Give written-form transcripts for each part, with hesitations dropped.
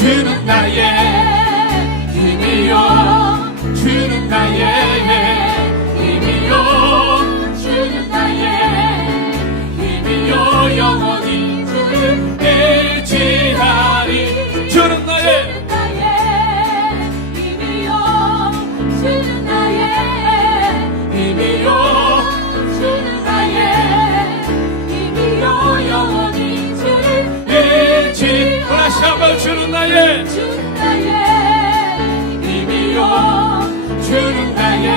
주는 나의 힘이요 주는 나의 힘이요 주는 나의 힘이요 영원히 주를 의지하리 주는 나의 힘이요 주는 나의 힘이요 주는 나의 힘이요 영원히 주를 의지 다시 한번 주는 나의 주는 나의 힘이요 주는 나의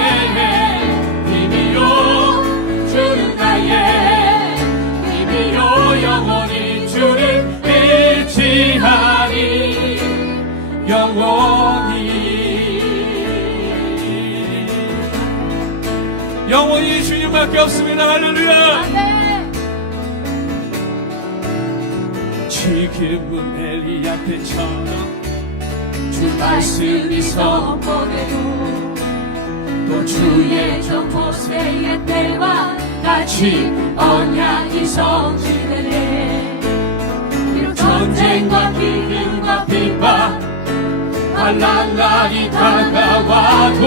힘이요 주는 나의 힘이요 영원히 주를 의지하리 영원히 주님밖에 없습니다. 할렐루야. 아멘. 지금은 엘리야 때처럼 주 말씀이 선포되고 또 주의 종 모세의 때와 같이 언약이 성취되네. 비록 전쟁과 비극과 비방 환난 날이 다가와도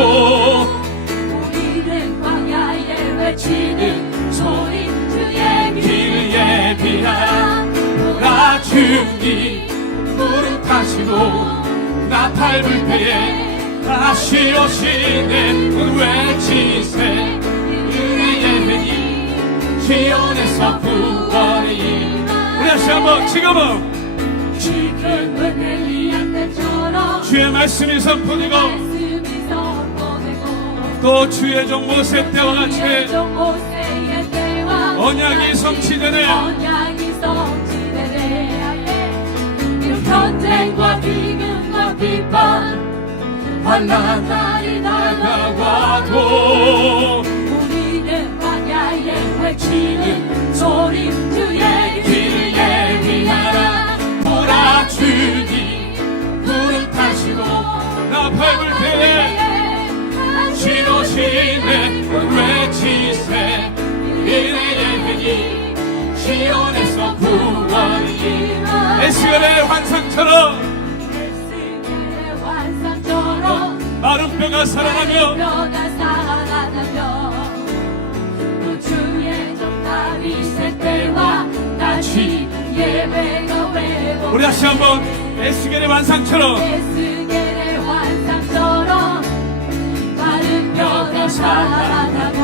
우리는 광야에 외치는 소리 주의 길을 예비하라 주니 무릎 타시고 나 밟을 때에 다시 오시네 외치세 은혜의 해니 시온에서 구원이 우리 다시 한번 지금은 엘리야 때처럼 주의 말씀이 선포되고 말씀이 선포되고 또 주의 종 모세 때와 같이 주의 종 모세의 때와 언약이 성취되네 언약이 성취되네. 비록 전쟁과 비극과 비방 환난 날이 다가와도 우리는 광야에 외치는 소리 주의 길을 예비하라 몰아주니 구름 타시고 나 밟을 때에 신오시네 외치세 은혜의 해니 시온에서 구원이 에스겔의 환상처럼 마른 뼈가 살아나며 또 주의 종 다윗의 때와 같이 예배가 외고 우리 다시 한번 에스겔의 환상처럼 에스겔의 환상처럼 마른 뼈가 살아나고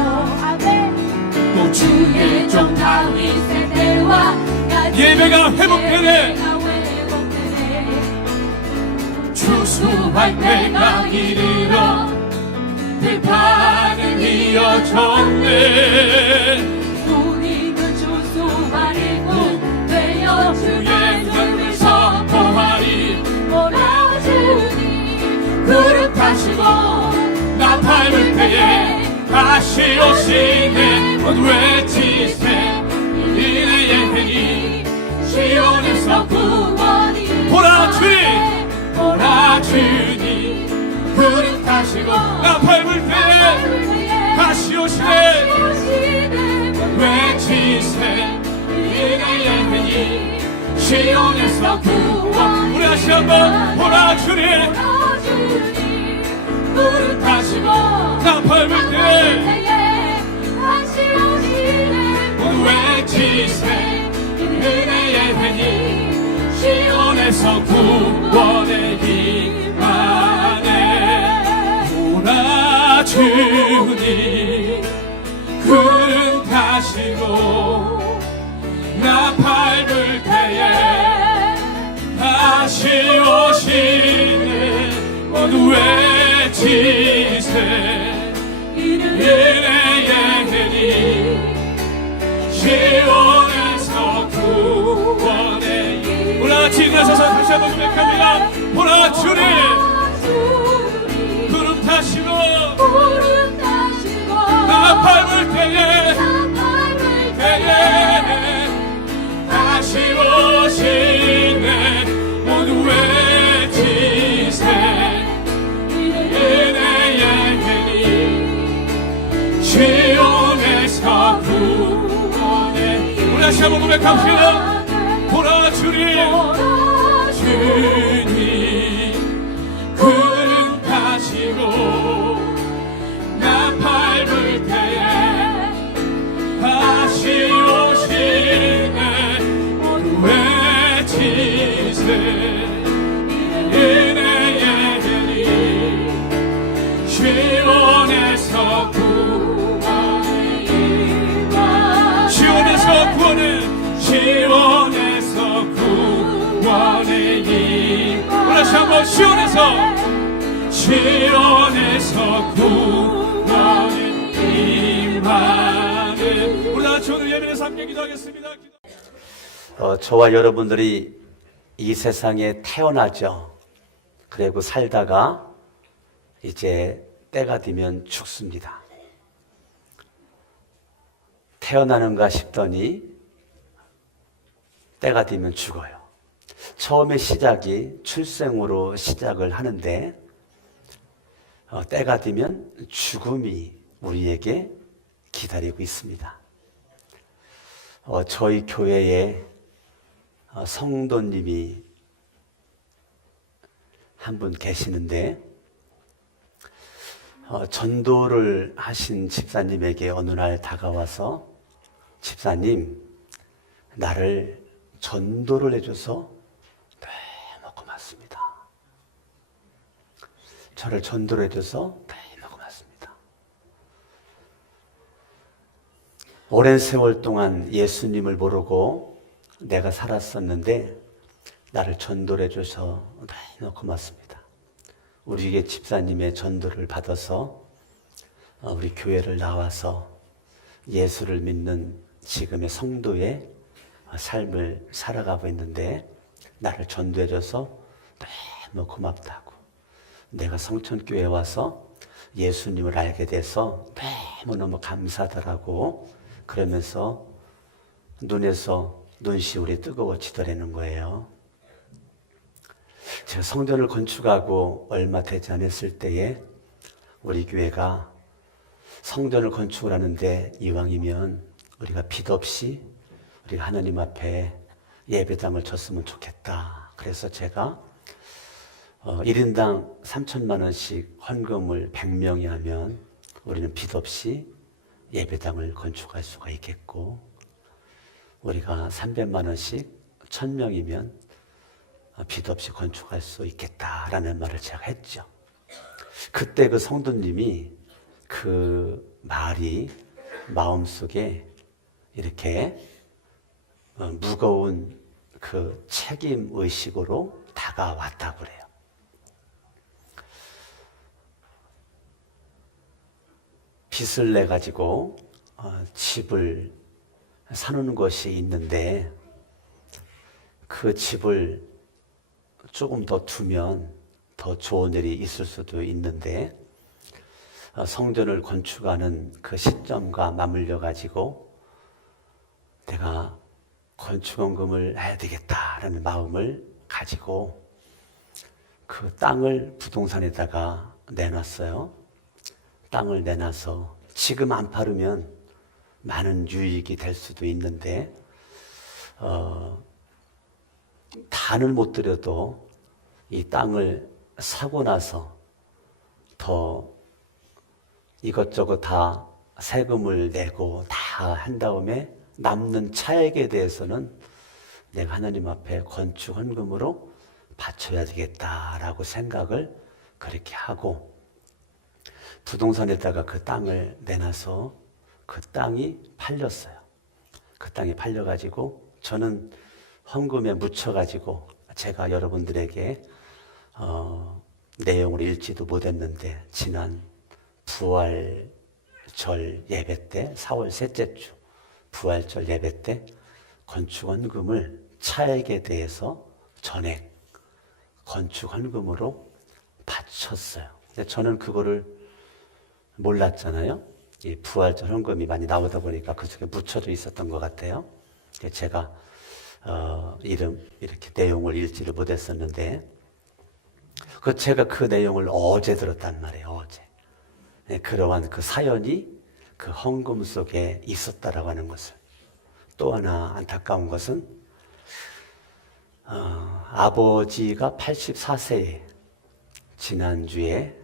또 주의 종 다윗의 때와 같이 예배가 회복되네 추수할 때가 이르러 들판은 이어졌네 우리는 추수하리고 되어 주의 주의 선포하리 몰아주니 구름 타시고 나 밟을 때에 다시 오시네 외치세 은혜의 해니 시온에서 구원이 몰아주니 구름 타시고 나 밟을 때에 다시 오시네 외치세 은혜의 해니 시온에서 구원 우리 다시 한번 몰아주니 구름 타시고 나 밟을 때에 외치세 은혜의 해니 시온에서 구원의 힘만에 몰아주니 구름 타시고 나 밟을 때에 다시 오시네 모두 외치세 은혜의 해니 시온에서 구원의 올라같이 일어서서 다시 한번 고백합니다. 몰아주니 구름 타시고 나 밟을 때에 다시 오시네 모두 외치세 은혜의 해니 시온에서 구원의 우리 다시 한번 고백합시다. 몰아주니 주님 다시 한번 시온에서 구원이 임하는. 우리 다 같이 오늘 예배에서 함께 기도하겠습니다. 저와 여러분들이 이 세상에 태어나죠. 그리고 살다가 이제 때가 되면 죽습니다. 태어나는가 싶더니 때가 되면 죽어요. 처음에 시작이 출생으로 시작을 하는데 때가 되면 죽음이 우리에게 기다리고 있습니다. 저희 교회에 성도님이 한 분 계시는데 전도를 하신 집사님에게 어느 날 다가와서 집사님, 나를 전도를 해줘서 너무 고맙습니다. 저를 전도를 해줘서 너무 고맙습니다. 오랜 세월 동안 예수님을 모르고 내가 살았었는데 나를 전도를 해줘서 너무 고맙습니다. 우리 집사님의 전도를 받아서 우리 교회를 나와서 예수를 믿는 지금의 성도의 삶을 살아가고 있는데 나를 전도해줘서 너무 고맙다고. 내가 성천교회에 와서 예수님을 알게 돼서 너무너무 감사하더라고. 그러면서 눈에서 눈시울이 뜨거워지더라는 거예요. 제가 성전을 건축하고 얼마 되지 않았을 때에 우리 교회가 성전을 건축을 하는데 이왕이면 우리가 빚 없이 우리가 하나님 앞에 예배당을 졌으면 좋겠다. 그래서 제가 1인당 3천만 원씩 헌금을 100명이 하면 우리는 빚 없이 예배당을 건축할 수가 있겠고, 우리가 300만 원씩 1000명이면 빚 없이 건축할 수 있겠다라는 말을 제가 했죠. 그때 그 성도님이 그 말이 마음속에 이렇게 무거운 그 책임 의식으로 다가왔다고 그래요. 빚을 내 가지고 집을 사는 것이 있는데 그 집을 조금 더 두면 더 좋은 일이 있을 수도 있는데 성전을 건축하는 그 시점과 맞물려 가지고 내가 건축원금을 해야 되겠다라는 마음을 가지고 그 땅을 부동산에다가 내놨어요. 땅을 내놔서 지금 안 팔으면 많은 유익이 될 수도 있는데 단을 못 들여도 이 땅을 사고 나서 더 이것저것 다 세금을 내고 다 한 다음에 남는 차액에 대해서는 내가 하나님 앞에 건축 헌금으로 바쳐야 되겠다라고 생각을 그렇게 하고 부동산에다가 그 땅을 내놔서 그 땅이 팔렸어요. 그 땅이 팔려가지고 저는 헌금에 묻혀가지고 제가 여러분들에게 내용을 읽지도 못했는데 지난 부활절 예배 때 4월 셋째 주 부활절 예배 때 건축헌금을 차액에 대해서 전액 건축헌금으로 바쳤어요. 근데 저는 그거를 몰랐잖아요. 이 부활절 헌금이 많이 나오다 보니까 그 속에 묻혀져 있었던 것 같아요. 제가 이렇게 내용을 읽지를 못했었는데 제가 그 내용을 어제 들었단 말이에요. 어제. 그러한 그 사연이 그 헌금 속에 있었다라고 하는 것을. 또 하나 안타까운 것은 아버지가 84세에 지난주에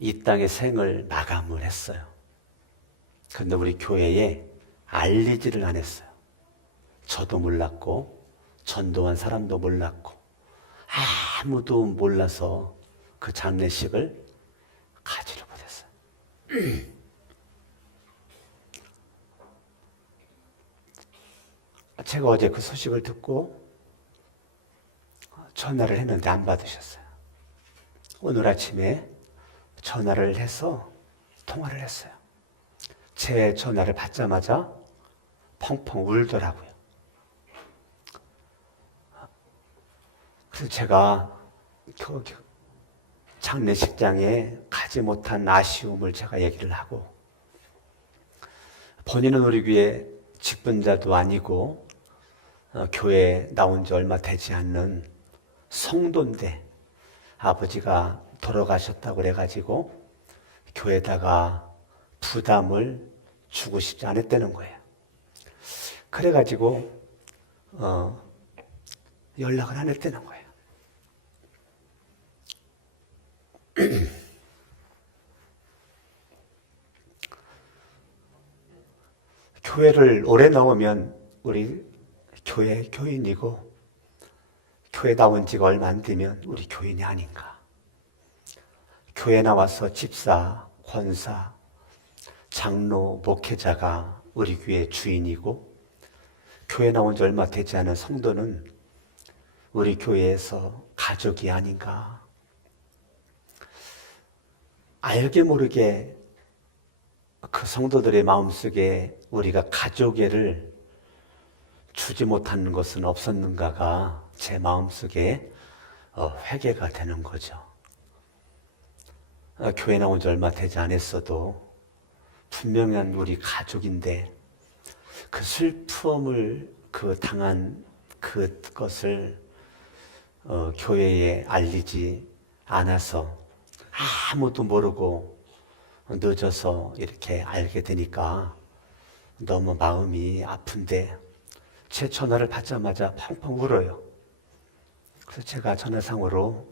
이 땅의 생을 마감을 했어요. 그런데 우리 교회에 알리지를 안 했어요. 저도 몰랐고 전도한 사람도 몰랐고 아무도 몰라서 그 장례식을 가지를 못했어요. 제가 어제 그 소식을 듣고 전화를 했는데 안 받으셨어요. 오늘 아침에 전화를 해서 통화를 했어요. 제 전화를 받자마자 펑펑 울더라고요. 그래서 제가 장례식장에 가지 못한 아쉬움을 제가 얘기를 하고, 본인은 우리 교회 직분자도 아니고 교회에 나온 지 얼마 되지 않는 성도인데 아버지가 돌아가셨다고 그래가지고 교회에다가 부담을 주고 싶지 않았다는 거예요. 그래가지고 연락을 안 했다는 거예요. 교회를 오래 나오면 우리 교회 교인이고, 교회 나온 지가 얼마 안 되면 우리 교인이 아닌가. 교회 나와서 집사, 권사, 장로, 목회자가 우리 교회 주인이고, 교회 나온 지 얼마 되지 않은 성도는 우리 교회에서 가족이 아닌가. 알게 모르게 그 성도들의 마음속에 우리가 가족애를 주지 못하는 것은 없었는가가 제 마음속에 회개가 되는 거죠. 교회 나온 지 얼마 되지 않았어도 분명한 우리 가족인데 그 슬픔을 당한 그것을 교회에 알리지 않아서 아무도 모르고 늦어서 이렇게 알게 되니까 너무 마음이 아픈데 제 전화를 받자마자 펑펑 울어요. 그래서 제가 전화상으로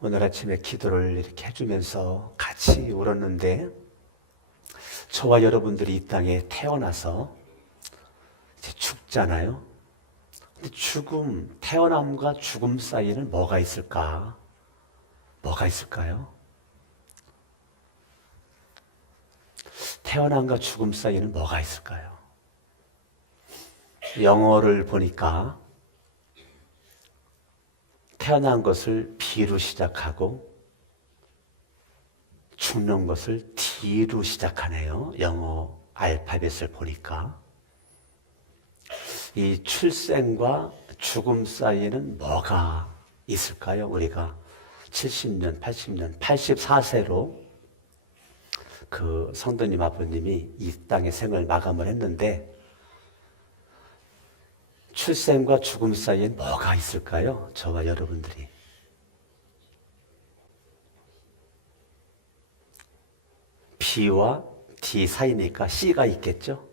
오늘 아침에 기도를 이렇게 해주면서 같이 울었는데, 저와 여러분들이 이 땅에 태어나서 이제 죽잖아요. 근데 태어남과 죽음 사이에는 뭐가 있을까? 뭐가 있을까요? 태어남과 죽음 사이에는 뭐가 있을까요? 영어를 보니까 태어난 것을 B로 시작하고 죽는 것을 D로 시작하네요. 영어 알파벳을 보니까. 이 출생과 죽음 사이에는 뭐가 있을까요? 우리가 70년, 80년, 84세로 그 성도님 아버님이 이 땅의 생을 마감을 했는데, 출생과 죽음 사이에 뭐가 있을까요? 저와 여러분들이. B와 D 사이니까 C가 있겠죠?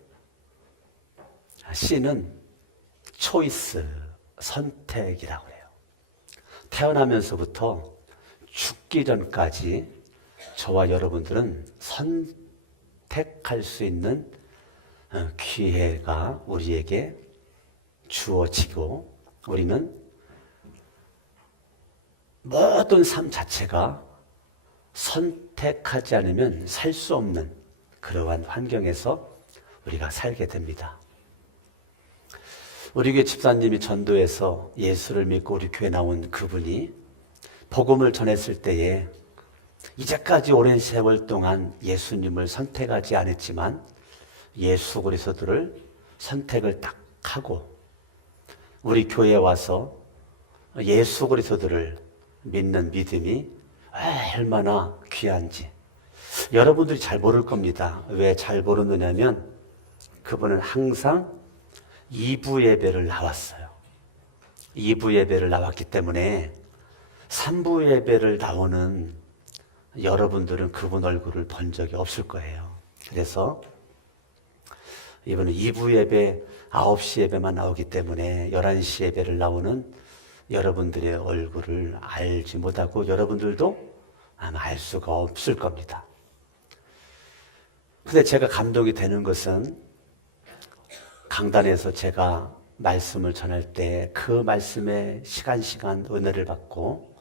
C는 초이스, 선택이라고 해요. 태어나면서부터 죽기 전까지 저와 여러분들은 선택할 수 있는 기회가 우리에게 주어지고, 우리는 모든 삶 자체가 선택하지 않으면 살 수 없는 그러한 환경에서 우리가 살게 됩니다. 우리 교회 집사님이 전도해서 예수를 믿고 우리 교회 나온 그분이 복음을 전했을 때에 이제까지 오랜 세월 동안 예수님을 선택하지 않았지만 예수 그리스도를 선택을 딱 하고 우리 교회에 와서 예수 그리스도를 믿는 믿음이 얼마나 귀한지 여러분들이 잘 모를 겁니다. 왜 잘 모르느냐면 그분은 항상 2부 예배를 나왔어요. 2부 예배를 나왔기 때문에 3부 예배를 나오는 여러분들은 그분 얼굴을 본 적이 없을 거예요. 그래서 이분은 2부 예배 9시 예배만 나오기 때문에 11시 예배를 나오는 여러분들의 얼굴을 알지 못하고 여러분들도 아마 알 수가 없을 겁니다. 근데 제가 감동이 되는 것은 강단에서 제가 말씀을 전할 때 그 말씀에 시간 은혜를 받고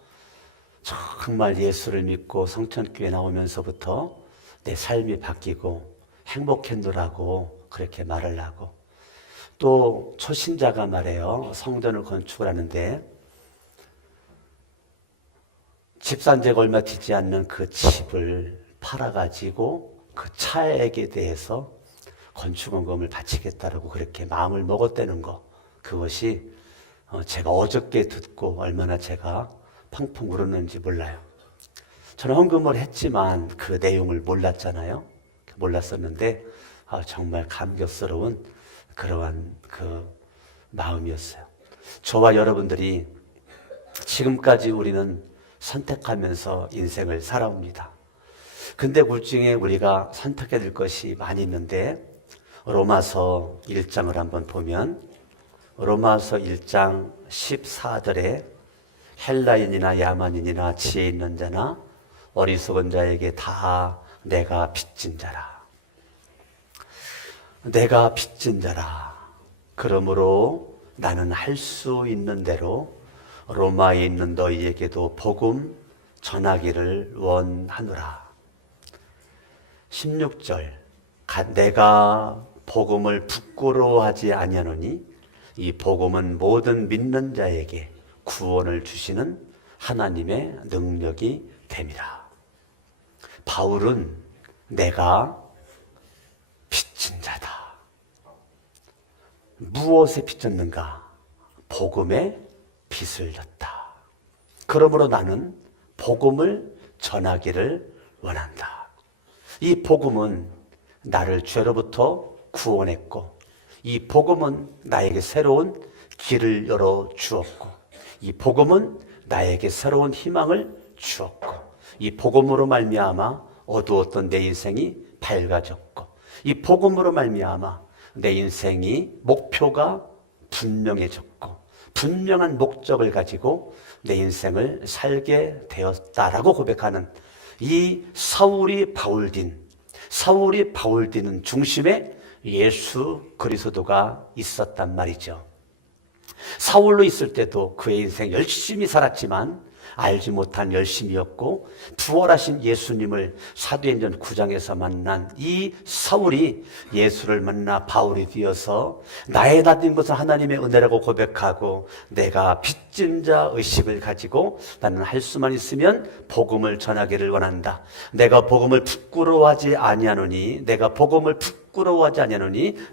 정말 예수를 믿고 성천교회 나오면서부터 내 삶이 바뀌고 행복했노라고 그렇게 말을 하고, 또 초신자가 말해요. 성전을 건축을 하는데 집 산 지가 얼마 되지 않는 그 집을 팔아가지고 그 차액에 대해서 건축원금을 바치겠다라고 그렇게 마음을 먹었다는 거, 그것이 제가 어저께 듣고 얼마나 제가 펑펑 울었는지 몰라요. 저는 헌금을 했지만 그 내용을 몰랐잖아요. 몰랐었는데 정말 감격스러운 그러한 그 마음이었어요. 저와 여러분들이 지금까지 우리는 선택하면서 인생을 살아옵니다. 근데 굴중에 우리가 선택해야 될 것이 많이 있는데, 로마서 1장을 한번 보면 로마서 1장 14절에 헬라인이나 야만인이나 지혜 있는 자나 어리석은 자에게 다 내가 빚진 자라. 내가 빚진 자라. 그러므로 나는 할 수 있는 대로 로마에 있는 너희에게도 복음 전하기를 원하노라. 16절, 내가 복음을 부끄러워하지 아니하노니 이 복음은 모든 믿는 자에게 구원을 주시는 하나님의 능력이 됨이라. 바울은 내가 빚진 자다. 무엇에 빚졌는가? 복음에 빚을 졌다. 그러므로 나는 복음을 전하기를 원한다. 이 복음은 나를 죄로부터 구원했고, 이 복음은 나에게 새로운 길을 열어 주었고, 이 복음은 나에게 새로운 희망을 주었고, 이 복음으로 말미암아 어두웠던 내 인생이 밝아졌고, 이 복음으로 말미암아 내 인생이 목표가 분명해졌고, 분명한 목적을 가지고 내 인생을 살게 되었다라고 고백하는 이 사울이 바울딘은 중심에 예수 그리스도가 있었단 말이죠. 사울로 있을 때도 그의 인생 열심히 살았지만 알지 못한 열심이었고, 부활하신 예수님을 사도행전 9장에서 만난 이 사울이 예수를 만나 바울이 되어서 나의 나된 것은 하나님의 은혜라고 고백하고, 내가 빚진 자 의식을 가지고 나는 할 수만 있으면 복음을 전하기를 원한다. 내가 복음을 부끄러워하지 아니하노니,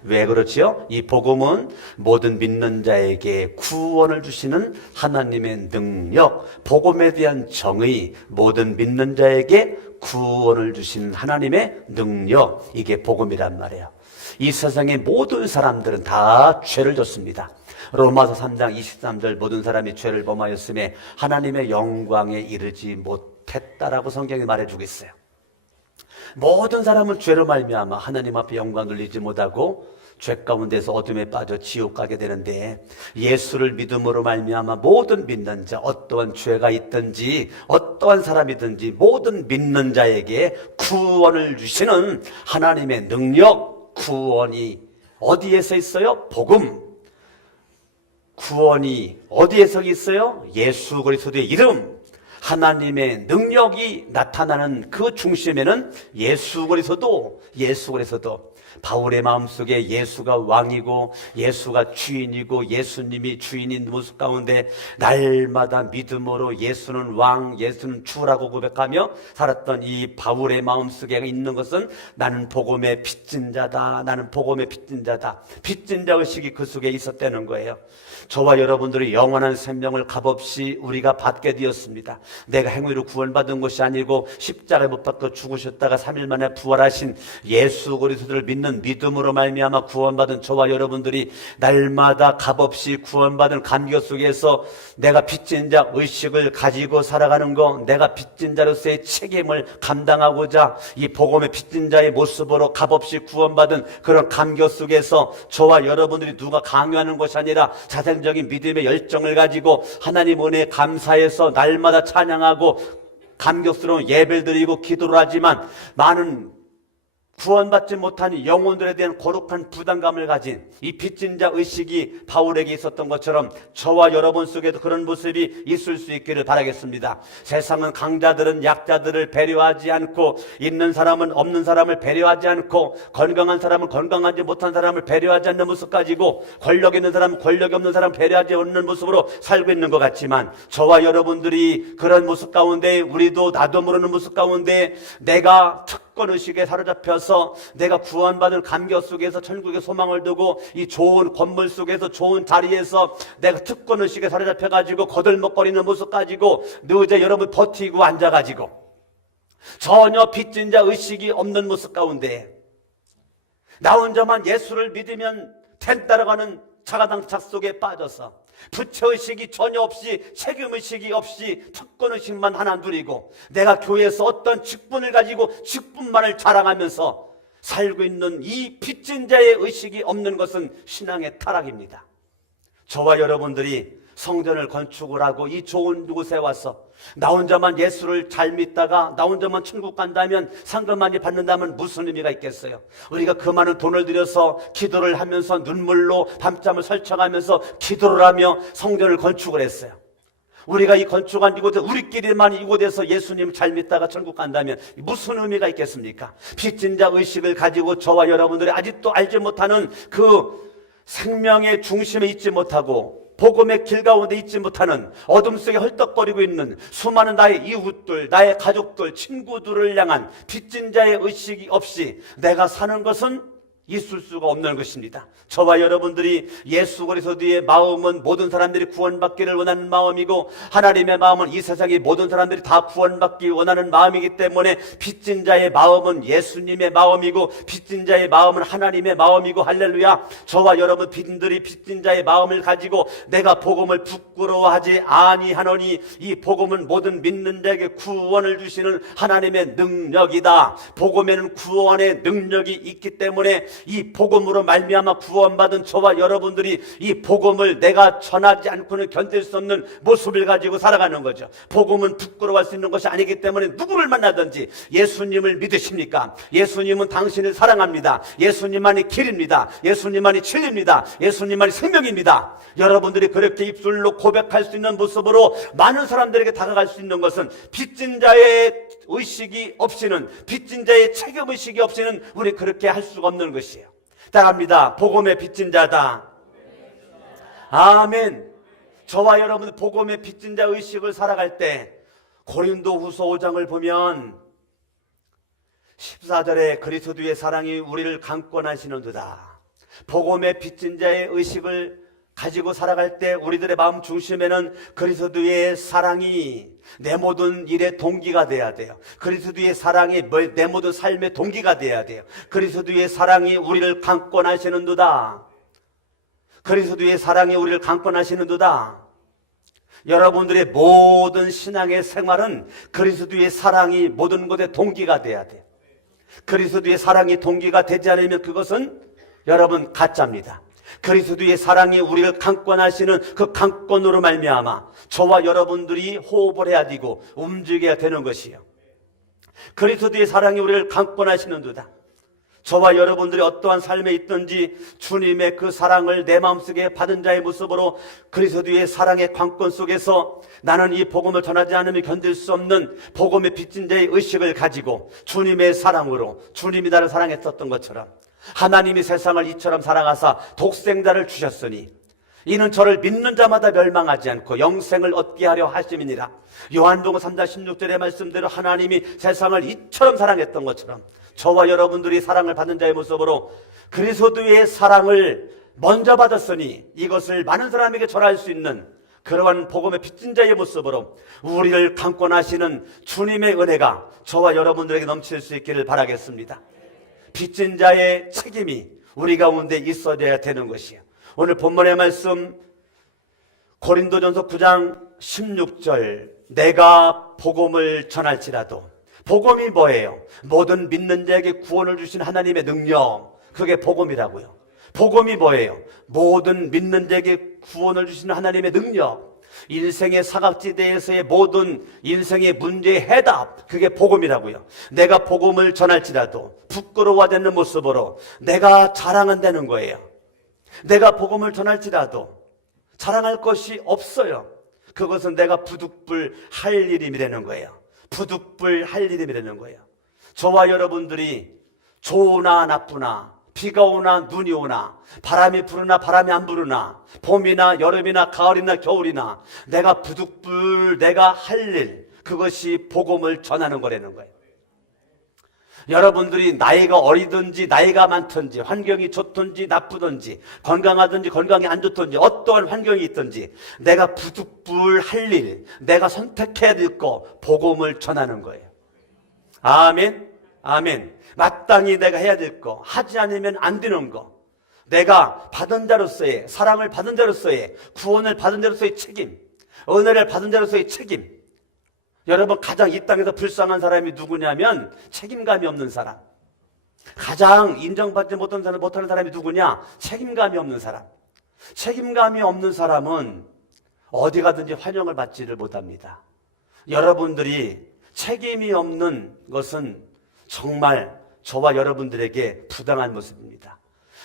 왜 그렇지요? 이 복음은 모든 믿는 자에게 구원을 주시는 하나님의 능력, 복음에 대한 정의, 모든 믿는 자에게 구원을 주시는 하나님의 능력, 이게 복음이란 말이에요. 이 세상의 모든 사람들은 다 죄를 졌습니다. 로마서 3장 23절, 모든 사람이 죄를 범하였음에 하나님의 영광에 이르지 못했다라고 성경이 말해주고 있어요. 모든 사람은 죄로 말미암아 하나님 앞에 영광 돌리지 못하고 죄 가운데서 어둠에 빠져 지옥 가게 되는데, 예수를 믿음으로 말미암아 모든 믿는 자, 어떠한 죄가 있든지 어떠한 사람이든지 모든 믿는 자에게 구원을 주시는 하나님의 능력, 구원이 어디에서 있어요? 복음. 구원이 어디에서 있어요? 예수 그리스도의 이름, 하나님의 능력이 나타나는 그 중심에는 예수 그리스도. 바울의 마음속에 예수가 왕이고 예수가 주인이고 예수님이 주인인 모습 가운데 날마다 믿음으로 예수는 왕, 예수는 주라고 고백하며 살았던 이 바울의 마음속에 있는 것은 나는 복음의 빚진 자다. 빚진 자 의식이 그 속에 있었다는 거예요. 저와 여러분들이 영원한 생명을 값없이 우리가 받게 되었습니다. 내가 행위로 구원받은 것이 아니고 십자가에 못 박혀 죽으셨다가 3일 만에 부활하신 예수 그리스도를 믿는 믿음으로 말미암아 구원받은 저와 여러분들이 날마다 값없이 구원받은 감격 속에서 내가 빚진 자 의식을 가지고 살아가는 거, 내가 빚진 자로서의 책임을 감당하고자 이 복음의 빚진 자의 모습으로 값없이 구원받은 그런 감격 속에서 저와 여러분들이 누가 강요하는 것이 아니라 자생적인 믿음의 열정을 가지고 하나님 은혜에 감사해서 날마다 찬양하고 감격스러운 예배를 드리고 기도를 하지만, 많은 구원받지 못한 영혼들에 대한 거룩한 부담감을 가진 이 빚진 자 의식이 바울에게 있었던 것처럼 저와 여러분 속에도 그런 모습이 있을 수 있기를 바라겠습니다. 세상은 강자들은 약자들을 배려하지 않고, 있는 사람은 없는 사람을 배려하지 않고, 건강한 사람은 건강하지 못한 사람을 배려하지 않는 모습 가지고, 권력 있는 사람은 권력이 없는 사람을 배려하지 않는 모습으로 살고 있는 것 같지만, 저와 여러분들이 그런 모습 가운데, 우리도 나도 모르는 모습 가운데 내가 특권의식에 사로잡혀서 내가 구원받은 감격 속에서 천국의 소망을 두고 이 좋은 건물 속에서 좋은 자리에서 내가 특권의식에 사로잡혀가지고 거들먹거리는 모습 가지고 늦에 여러분 버티고 앉아가지고 전혀 빚진 자 의식이 없는 모습 가운데 나 혼자만 예수를 믿으면 된 따라가는 자가당착 속에 빠져서 부채의식이 전혀 없이, 책임의식이 없이 특권의식만 하나 누리고 내가 교회에서 어떤 직분을 가지고 직분만을 자랑하면서 살고 있는 이 빚진 자의 의식이 없는 것은 신앙의 타락입니다. 저와 여러분들이 성전을 건축을 하고 이 좋은 곳에 와서 나 혼자만 예수를 잘 믿다가 나 혼자만 천국 간다면 상금 많이 받는다면 무슨 의미가 있겠어요? 우리가 그 많은 돈을 들여서 기도를 하면서 눈물로 밤잠을 설쳐가면서 기도를 하며 성전을 건축을 했어요. 우리가 이 건축한 이곳에 우리끼리만 이곳에서 예수님 잘 믿다가 천국 간다면 무슨 의미가 있겠습니까? 빚진 자 의식을 가지고 저와 여러분들이 아직도 알지 못하는 그 생명의 중심에 있지 못하고 복음의 길 가운데 있지 못하는 어둠 속에 헐떡거리고 있는 수많은 나의 이웃들, 나의 가족들, 친구들을 향한 빚진 자의 의식이 없이 내가 사는 것은 있을 수가 없는 것입니다. 저와 여러분들이 예수 그리스도의 마음은 모든 사람들이 구원받기를 원하는 마음이고 하나님의 마음은 이 세상의 모든 사람들이 다 구원받기 원하는 마음이기 때문에 빚진 자의 마음은 예수님의 마음이고 빚진 자의 마음은 하나님의 마음이고 할렐루야. 저와 여러분 빚들이 빚진 자의 마음을 가지고 내가 복음을 부끄러워하지 아니하노니 이 복음은 모든 믿는 자에게 구원을 주시는 하나님의 능력이다. 복음에는 구원의 능력이 있기 때문에 이 복음으로 말미암아 구원받은 저와 여러분들이 이 복음을 내가 전하지 않고는 견딜 수 없는 모습을 가지고 살아가는 거죠. 복음은 부끄러워할 수 있는 것이 아니기 때문에 누구를 만나든지 예수님을 믿으십니까? 예수님은 당신을 사랑합니다. 예수님만이 길입니다. 예수님만이 진리입니다. 예수님만이 생명입니다. 여러분들이 그렇게 입술로 고백할 수 있는 모습으로 많은 사람들에게 다가갈 수 있는 것은 빚진 자의 의식이 없이는, 빚진 자의 책임의식이 없이는 우리 그렇게 할 수가 없는 것이에요. 따라합니다. 복음의 빚진 자다. 아멘. 저와 여러분 복음의 빚진 자 의식을 살아갈 때 고린도후서 5장을 보면 14절에 그리스도의 사랑이 우리를 강권하시는도다. 복음의 빚진 자의 의식을 가지고 살아갈 때 우리들의 마음 중심에는 그리스도의 사랑이 내 모든 일의 동기가 돼야 돼요. 그리스도의 사랑이 내 모든 삶의 동기가 돼야 돼요. 그리스도의 사랑이 우리를 강권하시는도다. 그리스도의 사랑이 우리를 강권하시는도다. 여러분들의 모든 신앙의 생활은 그리스도의 사랑이 모든 것의 동기가 돼야 돼요. 그리스도의 사랑이 동기가 되지 않으면 그것은 여러분 가짜입니다. 그리스도의 사랑이 우리를 강권하시는 그 강권으로 말미암아 저와 여러분들이 호흡을 해야 되고 움직여야 되는 것이요. 그리스도의 사랑이 우리를 강권하시는도다. 저와 여러분들이 어떠한 삶에 있든지 주님의 그 사랑을 내 마음속에 받은 자의 모습으로 그리스도의 사랑의 강권 속에서 나는 이 복음을 전하지 않으면 견딜 수 없는 복음의 빚진 자의 의식을 가지고 주님의 사랑으로, 주님이 나를 사랑했었던 것처럼 하나님이 세상을 이처럼 사랑하사 독생자를 주셨으니 이는 저를 믿는 자마다 멸망하지 않고 영생을 얻게 하려 하심이니라. 요한복음 3장 16절의 말씀대로 하나님이 세상을 이처럼 사랑했던 것처럼 저와 여러분들이 사랑을 받는 자의 모습으로 그리스도의 사랑을 먼저 받았으니 이것을 많은 사람에게 전할 수 있는 그러한 복음의 빚진 자의 모습으로 우리를 강권하시는 주님의 은혜가 저와 여러분들에게 넘칠 수 있기를 바라겠습니다. 빚진 자의 책임이 우리 가운데 있어야 되는 것이에요. 오늘 본문의 말씀 고린도전서 9장 16절 내가 복음을 전할지라도, 복음이 뭐예요? 모든 믿는 자에게 구원을 주신 하나님의 능력, 그게 복음이라고요. 복음이 뭐예요? 모든 믿는 자에게 구원을 주시는 하나님의 능력. 인생의 사각지대에서의 모든 인생의 문제의 해답, 그게 복음이라고요. 내가 복음을 전할지라도 부끄러워하지 않는 모습으로 내가 자랑한다는 거예요. 내가 복음을 전할지라도 자랑할 것이 없어요. 그것은 내가 부득불 할 일임이라는 거예요. 부득불 할 일임이라는 거예요. 저와 여러분들이 좋으나 나쁘나, 비가 오나 눈이 오나, 바람이 부르나 바람이 안 부르나, 봄이나 여름이나 가을이나 겨울이나, 내가 부득불 내가 할 일, 그것이 복음을 전하는 거라는 거예요. 여러분들이 나이가 어리든지 나이가 많든지, 환경이 좋든지 나쁘든지, 건강하든지 건강이 안 좋든지, 어떠한 환경이 있든지 내가 부득불 할 일, 내가 선택해야 될 거, 복음을 전하는 거예요. 아멘, 아멘. 마땅히 내가 해야 될 거, 하지 않으면 안 되는 거, 내가 받은 자로서의, 사랑을 받은 자로서의, 구원을 받은 자로서의 책임, 은혜를 받은 자로서의 책임. 여러분, 가장 이 땅에서 불쌍한 사람이 누구냐면 책임감이 없는 사람. 가장 인정받지 못하는 사람이 누구냐? 책임감이 없는 사람. 책임감이 없는 사람은 어디 가든지 환영을 받지를 못합니다. 여러분들이 책임이 없는 것은 정말 저와 여러분들에게 부당한 모습입니다.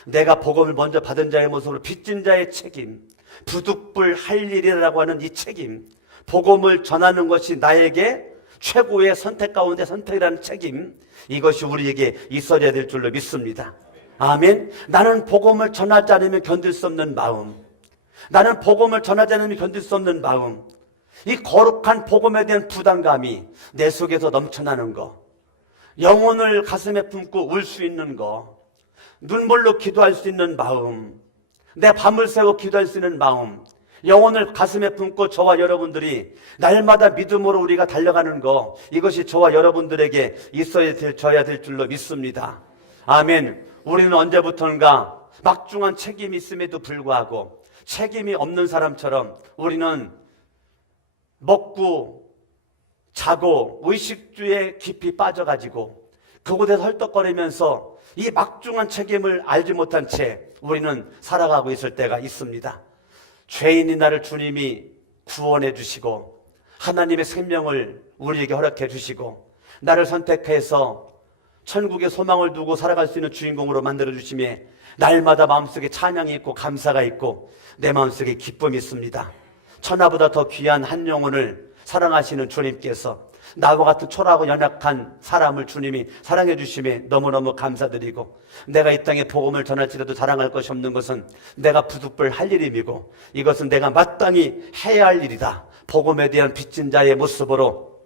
내가 복음을 먼저 받은 자의 모습으로 빚진 자의 책임, 부득불 할 일이라고 하는 이 책임, 복음을 전하는 것이 나에게 최고의 선택 가운데 선택이라는 책임, 이것이 우리에게 있어야 될 줄로 믿습니다. 아멘. 나는 복음을 전하지 않으면 견딜 수 없는 마음, 나는 복음을 전하지 않으면 견딜 수 없는 마음, 이 거룩한 복음에 대한 부담감이 내 속에서 넘쳐나는 거, 영혼을 가슴에 품고 울 수 있는 거, 눈물로 기도할 수 있는 마음, 내 밤을 새워 기도할 수 있는 마음, 영혼을 가슴에 품고 저와 여러분들이 날마다 믿음으로 우리가 달려가는 거, 이것이 저와 여러분들에게 있어야 될 줄로 믿습니다. 아멘. 우리는 언제부턴가 막중한 책임이 있음에도 불구하고 책임이 없는 사람처럼 우리는 먹고 자고 의식주에 깊이 빠져가지고 그곳에서 헐떡거리면서 이 막중한 책임을 알지 못한 채 우리는 살아가고 있을 때가 있습니다. 죄인인 나를 주님이 구원해 주시고 하나님의 생명을 우리에게 허락해 주시고 나를 선택해서 천국의 소망을 두고 살아갈 수 있는 주인공으로 만들어 주심에 날마다 마음속에 찬양이 있고 감사가 있고 내 마음속에 기쁨이 있습니다. 천하보다 더 귀한 한 영혼을 사랑하시는 주님께서 나와 같은 초라하고 연약한 사람을 주님이 사랑해 주심에 너무너무 감사드리고, 내가 이 땅에 복음을 전할지라도 자랑할 것이 없는 것은 내가 부득불 할 일임이고 이것은 내가 마땅히 해야 할 일이다. 복음에 대한 빚진 자의 모습으로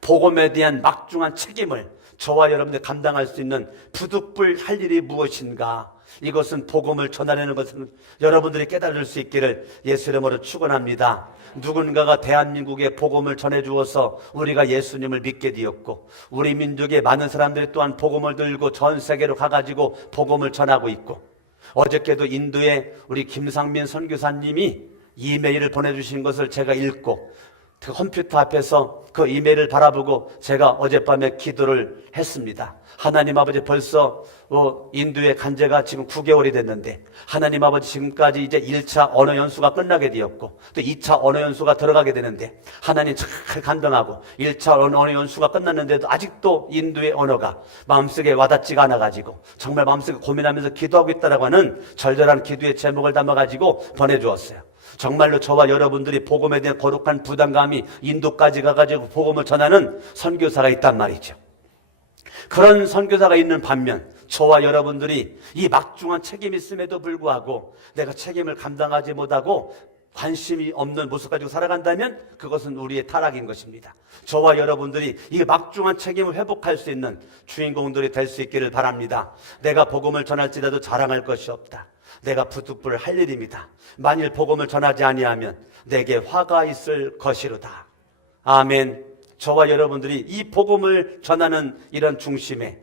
복음에 대한 막중한 책임을 저와 여러분들 감당할 수 있는 부득불 할 일이 무엇인가, 이것은 복음을 전하려는 것은 여러분들이 깨달을 수 있기를 예수 이름으로 축원합니다. 누군가가 대한민국에 복음을 전해주어서 우리가 예수님을 믿게 되었고, 우리 민족의 많은 사람들이 또한 복음을 들고 전 세계로 가가지고 복음을 전하고 있고, 어저께도 인도에 우리 김상민 선교사님이 이메일을 보내주신 것을 제가 읽고 그 컴퓨터 앞에서 그 이메일을 바라보고 제가 어젯밤에 기도를 했습니다. 하나님 아버지, 벌써 인도의 간제가 지금 9개월이 됐는데 하나님 아버지, 지금까지 이제 1차 언어 연수가 끝나게 되었고 또 2차 언어 연수가 들어가게 되는데 하나님 잘 간당하고 1차 언어 연수가 끝났는데도 아직도 인도의 언어가 마음속에 와닿지가 않아가지고 정말 마음속에 고민하면서 기도하고 있다라고 하는 절절한 기도의 제목을 담아가지고 보내주었어요. 정말로 저와 여러분들이 복음에 대한 거룩한 부담감이 인도까지 가가지고 복음을 전하는 선교사가 있단 말이죠. 그런 선교사가 있는 반면 저와 여러분들이 이 막중한 책임이 있음에도 불구하고 내가 책임을 감당하지 못하고 관심이 없는 모습 가지고 살아간다면 그것은 우리의 타락인 것입니다. 저와 여러분들이 이 막중한 책임을 회복할 수 있는 주인공들이 될 수 있기를 바랍니다. 내가 복음을 전할지라도 자랑할 것이 없다. 내가 부득불 할 일입니다. 만일 복음을 전하지 아니하면 내게 화가 있을 것이로다. 아멘. 저와 여러분들이 이 복음을 전하는 이런 중심에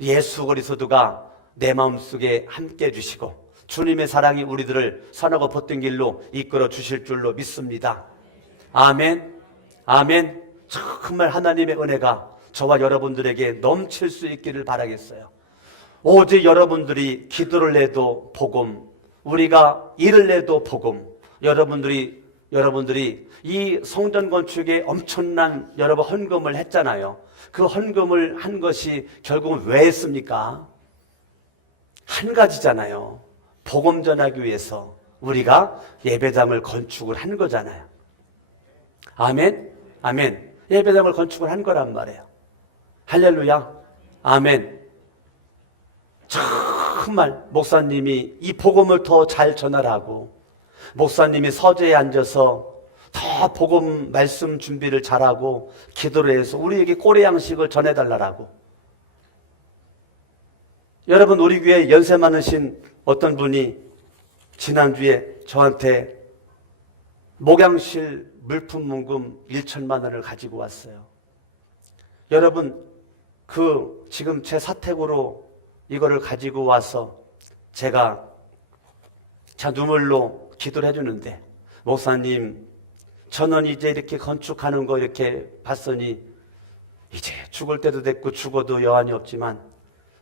예수 그리스도가 내 마음속에 함께 해주시고 주님의 사랑이 우리들을 선하고 복된 길로 이끌어 주실 줄로 믿습니다. 아멘. 아멘. 정말 하나님의 은혜가 저와 여러분들에게 넘칠 수 있기를 바라겠어요. 오직 여러분들이 기도를 해도 복음, 우리가 일을 해도 복음, 여러분들이 여러분들이 이 성전 건축에 엄청난 여러분 헌금을 했잖아요. 그 헌금을 한 것이 결국은 왜 했습니까? 한 가지잖아요. 복음 전하기 위해서 우리가 예배당을 건축을 한 거잖아요. 아멘? 아멘. 예배당을 건축을 한 거란 말이에요. 할렐루야. 아멘. 정말 목사님이 이 복음을 더 잘 전하라고, 목사님이 서재에 앉아서 더 복음 말씀 준비를 잘하고 기도를 해서 우리에게 꼬리 양식을 전해달라고. 여러분, 우리 교회 연세 많으신 어떤 분이 지난주에 저한테 목양실 물품 문금 1천만 원을 가지고 왔어요. 여러분, 지금 제 사택으로 이거를 가지고 와서 제가 눈물로 기도를 해주는데, 목사님, 저는 이제 이렇게 건축하는 거 이렇게 봤으니 이제 죽을 때도 됐고 죽어도 여한이 없지만,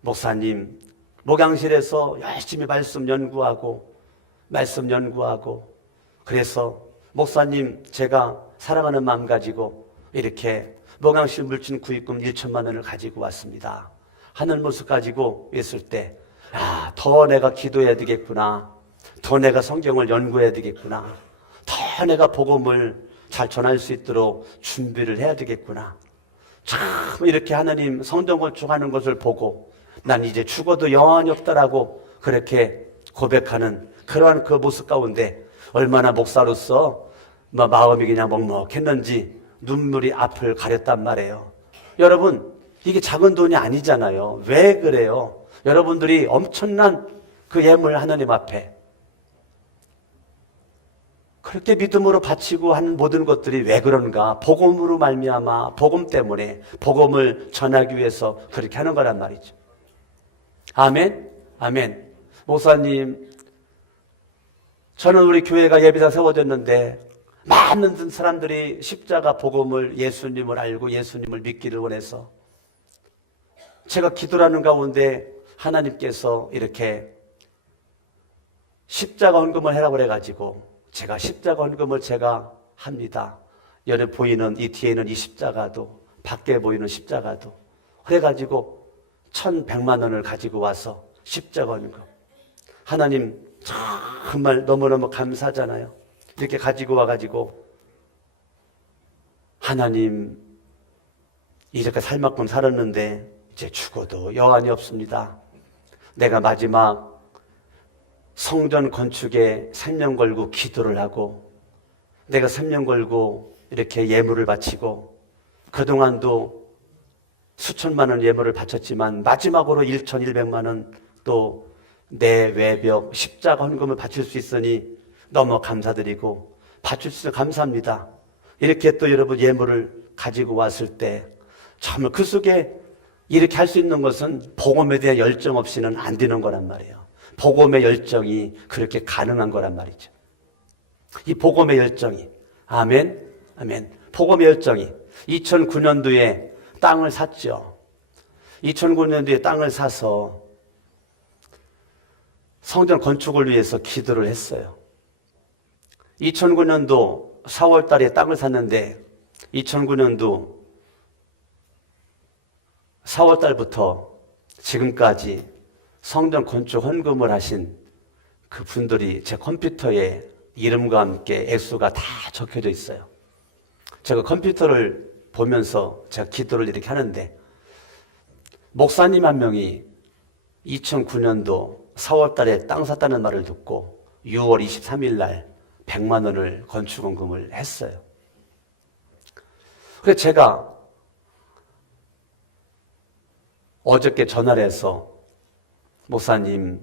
목사님, 목양실에서 열심히 말씀 연구하고 그래서 목사님, 제가 사랑하는 마음 가지고 이렇게 목양실 물품 구입금 1천만 원을 가지고 왔습니다 하는 모습 가지고 있을 때, 더 내가 기도해야 되겠구나, 더 내가 성경을 연구해야 되겠구나, 더 내가 복음을 잘 전할 수 있도록 준비를 해야 되겠구나. 참 이렇게 하나님 성전 건축하는 것을 보고 난 이제 죽어도 영원히 없다라고 그렇게 고백하는 그러한 그 모습 가운데 얼마나 목사로서 마음이 그냥 먹먹했는지 눈물이 앞을 가렸단 말이에요. 여러분, 이게 작은 돈이 아니잖아요. 왜 그래요? 여러분들이 엄청난 그 예물 하나님 앞에 그렇게 믿음으로 바치고 하는 모든 것들이 왜 그런가? 복음으로 말미암아, 복음 때문에, 복음을 전하기 위해서 그렇게 하는 거란 말이죠. 아멘? 아멘. 목사님, 저는 우리 교회가 예배당 세워졌는데 많은 사람들이 십자가 복음을, 예수님을 알고 예수님을 믿기를 원해서 제가 기도하는 가운데 하나님께서 이렇게 십자가 헌금을 해라고 그래가지고 제가 십자가 헌금을 제가 합니다. 여기 보이는 이 뒤에는 이 십자가도, 밖에 보이는 십자가도 그래가지고 1,100만 원을 가지고 와서 십자가 헌금. 하나님 정말 너무너무 감사하잖아요. 이렇게 가지고 와가지고 하나님, 이렇게 살 만큼 살았는데 이제 죽어도 여한이 없습니다. 내가 마지막 성전 건축에 3년 걸고 기도를 하고, 내가 3년 걸고 이렇게 예물을 바치고, 그동안도 수천만 원 예물을 바쳤지만 마지막으로 1,100만 원 또 내 외벽 십자가 헌금을 바칠 수 있으니 너무 감사드리고, 바칠 수 있어 감사합니다. 이렇게 또 여러분 예물을 가지고 왔을 때 정말 그 속에 이렇게 할 수 있는 것은 복음에 대한 열정 없이는 안 되는 거란 말이에요. 복음의 열정이 그렇게 가능한 거란 말이죠. 이 복음의 열정이, 아멘, 아멘. 복음의 열정이 2009년도에 땅을 샀죠. 2009년도에 땅을 사서 성전 건축을 위해서 기도를 했어요. 2009년도 4월 달에 땅을 샀는데 2009년도 4월 달부터 지금까지 성전 건축 헌금을 하신 그 분들이 제 컴퓨터에 이름과 함께 액수가 다 적혀져 있어요. 제가 컴퓨터를 보면서 제가 기도를 이렇게 하는데, 목사님 한 명이 2009년도 4월 달에 땅 샀다는 말을 듣고 6월 23일 날 100만 원을 건축 헌금을 했어요. 그래서 제가 어저께 전화를 해서, 목사님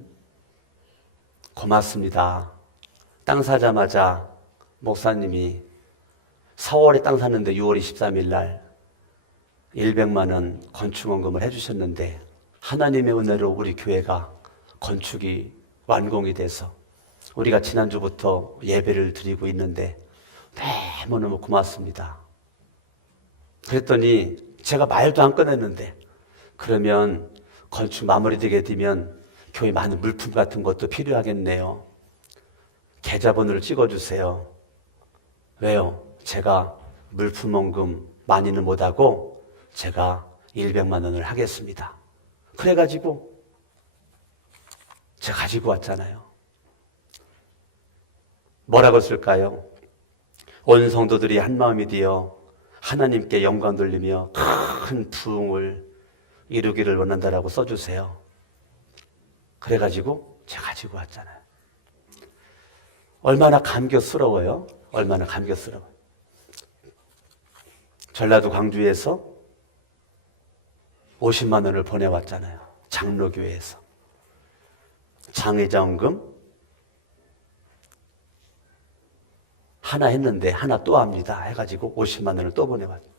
고맙습니다. 땅 사자마자 목사님이 4월에 땅 샀는데 6월 23일 날 100만 원 건축헌금을 해주셨는데, 하나님의 은혜로 우리 교회가 건축이 완공이 돼서 우리가 지난주부터 예배를 드리고 있는데 너무너무 고맙습니다. 그랬더니 제가 말도 안 꺼냈는데, 그러면 건축 마무리되게 되면 교회 많은 물품 같은 것도 필요하겠네요. 계좌번호를 찍어주세요. 왜요? 제가 물품원금 많이는 못하고 제가 100만 원을 하겠습니다. 그래가지고 제가 가지고 왔잖아요. 뭐라고 쓸까요? 온 성도들이 한 마음이 되어 하나님께 영광 돌리며 큰 부흥을 이루기를 원한다라고 써주세요. 그래가지고 제가 가지고 왔잖아요. 얼마나 감격스러워요. 얼마나 감격스러워요. 전라도 광주에서 50만 원을 보내왔잖아요. 장로교회에서. 장애자원금 하나 했는데 하나 또 합니다 해가지고 50만 원을 또 보내왔어요.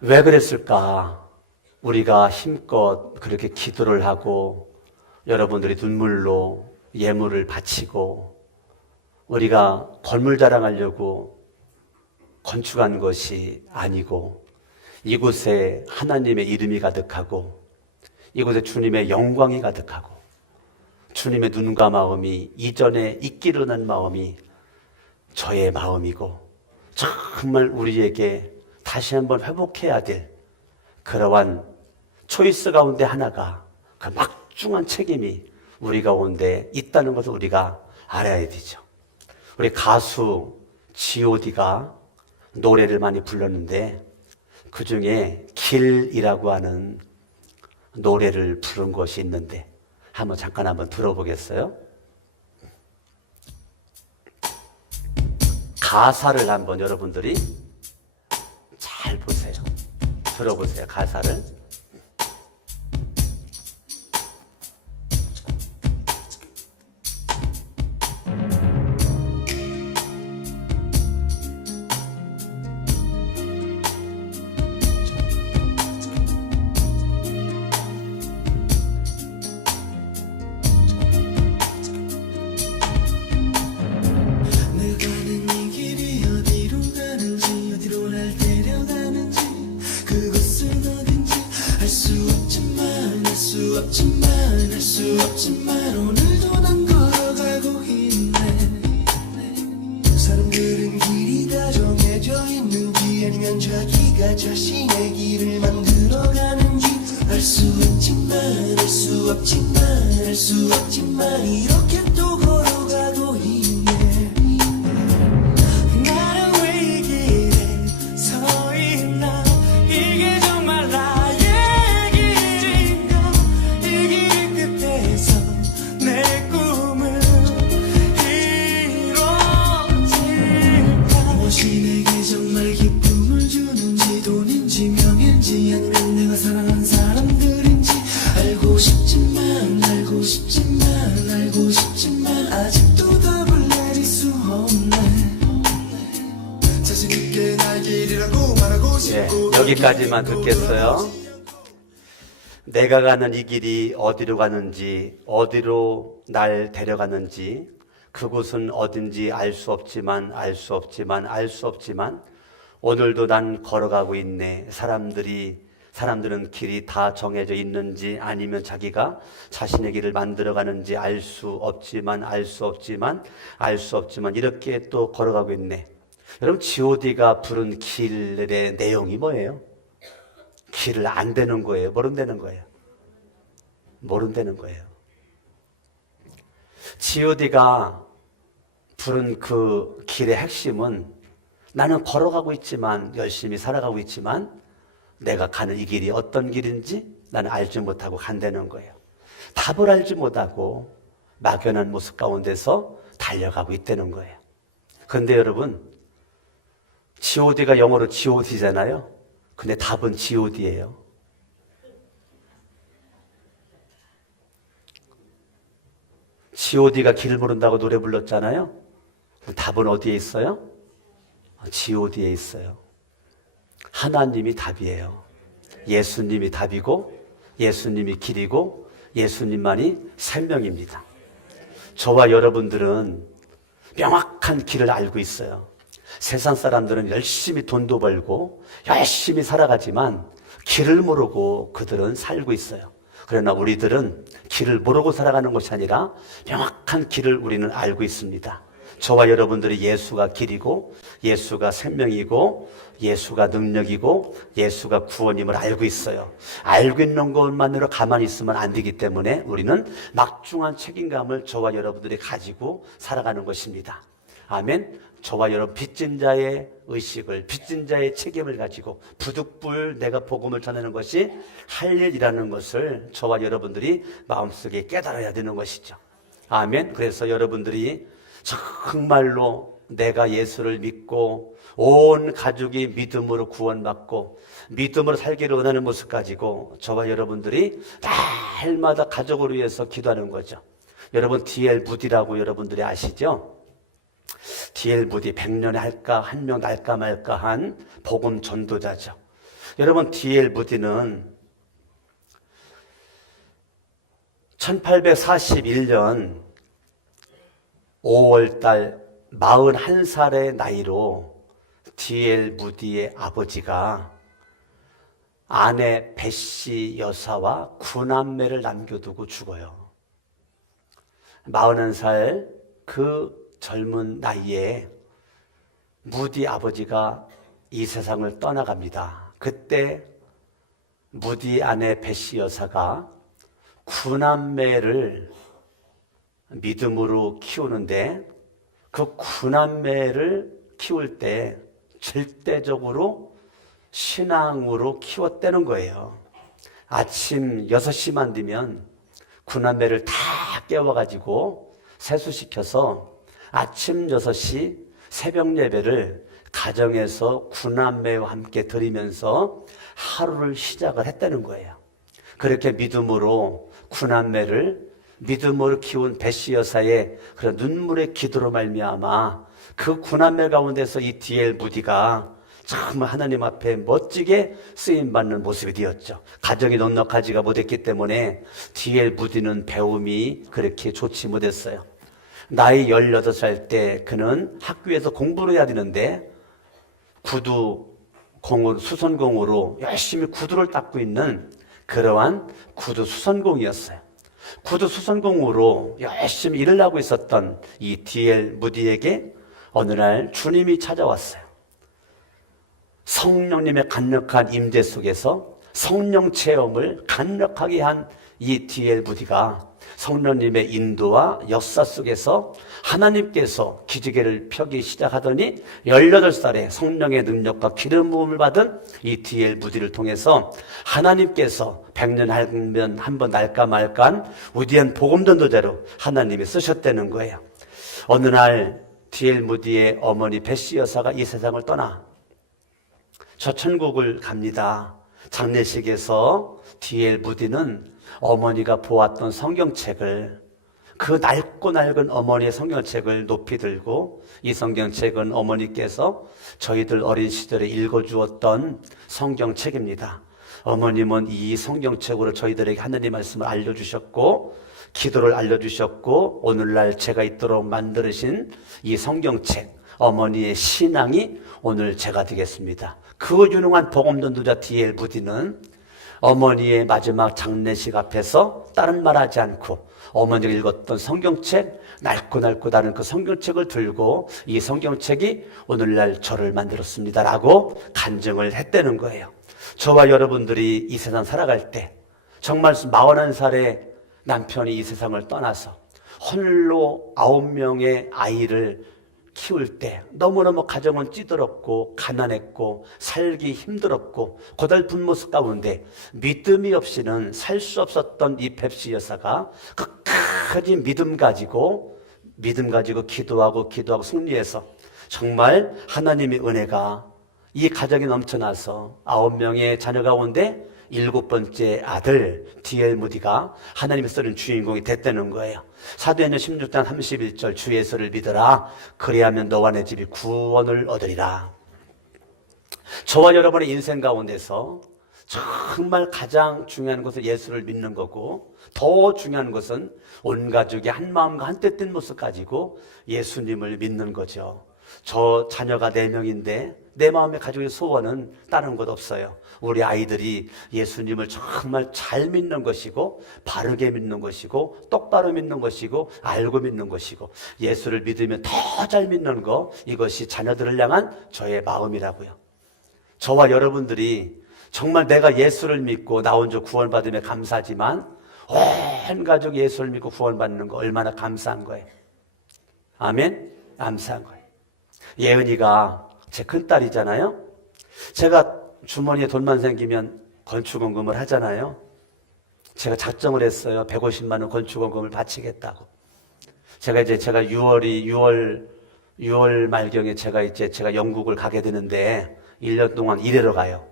왜 그랬을까? 우리가 힘껏 그렇게 기도를 하고 여러분들이 눈물로 예물을 바치고 우리가 건물 자랑하려고 건축한 것이 아니고 이곳에 하나님의 이름이 가득하고 이곳에 주님의 영광이 가득하고 주님의 눈과 마음이 이전에 있기를 한 마음이 저의 마음이고 정말 우리에게 다시 한번 회복해야 될 그러한 초이스 가운데 하나가 그 막중한 책임이 우리 가운데 있다는 것을 우리가 알아야 되죠. 우리 가수 G.O.D가 노래를 많이 불렀는데 그 중에 길이라고 하는 노래를 부른 것이 있는데 잠깐 한번 들어보겠어요? 가사를 한번 여러분들이 잘 보세요. 들어보세요. 가사를. 오늘도 난 걸어가고 있네. 사람들은 길이 다 정해져 있는지 아니면 자기가 자신의 길을 만들어가는지 알 수 없지만 알 수 없지만 알 수 없지만 이렇게 또 걸어가고 있네. 나는 왜 이 길에 서 있나? 이게 정말 나의 길인가? 이 길 끝에서 내 꿈을 이뤄질까? 무엇이 내게 정말 기쁨을 주는지 돈인지 명예인지 아니면 내가 사랑한 사람들인지 알고 싶지만 알고 싶지만 알고 싶지만 아직도 답을 내릴 수 없네. 자신 있게 나의 길이라고 말하고 예, 싶고 여기까지만 듣겠어요. 내가 가는 이 길이 어디로 가는지, 어디로 날 데려가는지, 그곳은 어딘지 알 수 없지만, 알 수 없지만, 알 수 없지만, 오늘도 난 걸어가고 있네. 사람들은 길이 다 정해져 있는지 아니면 자기가 자신의 길을 만들어가는지 알 수 없지만, 알 수 없지만, 알 수 없지만, 이렇게 또 걸어가고 있네. 여러분, G.O.D가 부른 길의 내용이 뭐예요? 길을 안 되는 거예요? 모른다는 거예요? 모른다는 거예요. G.O.D가 부른 그 길의 핵심은 나는 걸어가고 있지만 열심히 살아가고 있지만 내가 가는 이 길이 어떤 길인지 나는 알지 못하고 간다는 거예요. 답을 알지 못하고 막연한 모습 가운데서 달려가고 있다는 거예요. 그런데 여러분, G.O.D가 영어로 G.O.D잖아요. 근데 답은 G.O.D예요. G.O.D가 길 모른다고 노래 불렀잖아요. 답은 어디에 있어요? G.O.D에 있어요. 하나님이 답이에요. 예수님이 답이고 예수님이 길이고 예수님만이 생명입니다. 저와 여러분들은 명확한 길을 알고 있어요. 세상 사람들은 열심히 돈도 벌고 열심히 살아가지만 길을 모르고 그들은 살고 있어요. 그러나 우리들은 길을 모르고 살아가는 것이 아니라 명확한 길을 우리는 알고 있습니다. 저와 여러분들이 예수가 길이고 예수가 생명이고 예수가 능력이고 예수가 구원임을 알고 있어요. 알고 있는 것만으로 가만히 있으면 안 되기 때문에 우리는 막중한 책임감을 저와 여러분들이 가지고 살아가는 것입니다. 아멘. 저와 여러분 빚진 자의 의식을, 빚진 자의 책임을 가지고 부득불 내가 복음을 전하는 것이 할 일이라는 것을 저와 여러분들이 마음속에 깨달아야 되는 것이죠. 아멘. 그래서 여러분들이 정말로 내가 예수를 믿고 온 가족이 믿음으로 구원받고 믿음으로 살기를 원하는 모습 가지고 저와 여러분들이 날마다 가족을 위해서 기도하는 거죠. 여러분 D.L. 무디라고 여러분들이 아시죠? D.L. 무디 100년에 할까 한 명 날까 말까 한 복음 전도자죠. 여러분 D.L. 무디는 1841년 5월달 41살의 나이로 D.L. 무디의 아버지가 아내 베시 여사와 9남매를 남겨두고 죽어요. 41살 그 젊은 나이에 무디 아버지가 이 세상을 떠나갑니다. 그때 무디 아내 베시 여사가 9남매를 믿음으로 키우는데 그 9남매를 키울 때 절대적으로 신앙으로 키웠다는 거예요. 아침 6시만 되면 9남매를 다 깨워가지고 세수시켜서 아침 6시 새벽 예배를 가정에서 9남매와 함께 드리면서 하루를 시작을 했다는 거예요. 그렇게 믿음으로 9남매를 믿음으로 키운 베시 여사의 그런 눈물의 기도로 말미암아 그 9남매 가운데서 이 D.L. 무디가 정말 하나님 앞에 멋지게 쓰임받는 모습이 되었죠. 가정이 넉넉하지가 못했기 때문에 D.L. 무디는 배움이 그렇게 좋지 못했어요. 나이 18살 때 그는 학교에서 공부를 해야 되는데 수선공으로 열심히 구두를 닦고 있는 그러한 구두 수선공이었어요. 구두 수선공으로 열심히 일을 하고 있었던 이 D.L. 무디에게 어느 날 주님이 찾아왔어요. 성령님의 강력한 임재 속에서 성령 체험을 강력하게 한 이 D.L. 무디가 성령님의 인도와 역사 속에서 하나님께서 기지개를 펴기 시작하더니 18살에 성령의 능력과 기름 부음을 받은 이 D.L. 무디를 통해서 하나님께서 100년 하면 한번 날까 말까한 위대한 복음 전도자로 하나님이 쓰셨다는 거예요. 어느 날 D.L. 무디의 어머니 베시 여사가 이 세상을 떠나 저 천국을 갑니다. 장례식에서 D.L. 무디는 어머니가 보았던 성경책을, 그 낡고 낡은 어머니의 성경책을 높이 들고, 이 성경책은 어머니께서 저희들 어린 시절에 읽어주었던 성경책입니다. 어머님은 이 성경책으로 저희들에게 하나님 말씀을 알려주셨고 기도를 알려주셨고 오늘날 제가 있도록 만드신 이 성경책, 어머니의 신앙이 오늘 제가 되겠습니다. 그 유능한 복음전도자 D.L. 무디는 어머니의 마지막 장례식 앞에서 다른 말 하지 않고 어머니가 읽었던 성경책, 낡고 다른 그 성경책을 들고 이 성경책이 오늘날 저를 만들었습니다 라고 간증을 했다는 거예요. 저와 여러분들이 이 세상 살아갈 때 정말 41살의 남편이 이 세상을 떠나서 홀로 9명의 아이를 키울 때 너무너무 가정은 찌들었고 가난했고 살기 힘들었고 고달픈 모습 가운데 믿음이 없이는 살 수 없었던 이 베시 여사가 끝까지 믿음 가지고 기도하고 승리해서 정말 하나님의 은혜가 이 가정이 넘쳐나서 9명의 자녀 가운데 7번째 아들 D.L. 무디가 하나님이 쓰는 주인공이 됐다는 거예요. 사도행전 16장 31절 주 예수를 믿어라 그리하면 너와 내 집이 구원을 얻으리라. 저와 여러분의 인생 가운데서 정말 가장 중요한 것은 예수를 믿는 거고 더 중요한 것은 온 가족이 한 마음과 한 뜻된 모습 가지고 예수님을 믿는 거죠. 저 자녀가 4명인데 내 마음에 가지고 있는 소원은 다른 것 없어요. 우리 아이들이 예수님을 정말 잘 믿는 것이고 바르게 믿는 것이고 똑바로 믿는 것이고 알고 믿는 것이고 예수를 믿으면 더 잘 믿는 것, 이것이 자녀들을 향한 저의 마음이라고요. 저와 여러분들이 정말 내가 예수를 믿고 나 혼자 구원받으며 감사하지만 온 가족이 예수를 믿고 구원받는 거 얼마나 감사한 거예요. 아멘? 감사한 거예요. 예은이가 제 큰딸이잖아요. 제가 주머니에 돈만 생기면 건축원금을 하잖아요. 제가 작정을 했어요. 150만 원 건축원금을 바치겠다고. 제가 6월 말경에 제가 영국을 가게 되는데 1년 동안 일하러 가요.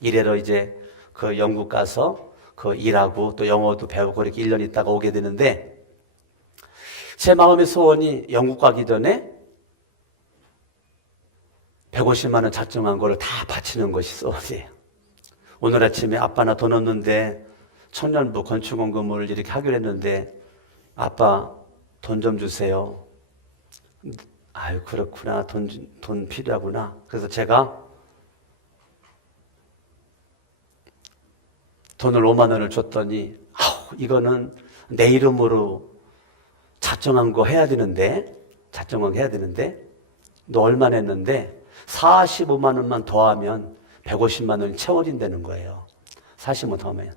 일하러 이제 그 영국 가서 그 일하고 또 영어도 배우고 이렇게 1년 있다가 오게 되는데 제 마음의 소원이 영국 가기 전에 150만 원 작정한 거를 다 바치는 것이 소원이에요. 오늘 아침에 아빠 나 돈 없는데 청년부 건축원금을 이렇게 하기로 했는데 아빠 돈 좀 주세요. 아유 그렇구나, 돈 필요하구나. 그래서 제가 돈을 5만 원을 줬더니 이거는 내 이름으로 작정한 거 해야 되는데 너 얼마 냈는데 45만 원만 더하면 150만 원이 채워진다는 거예요. 45만 더하면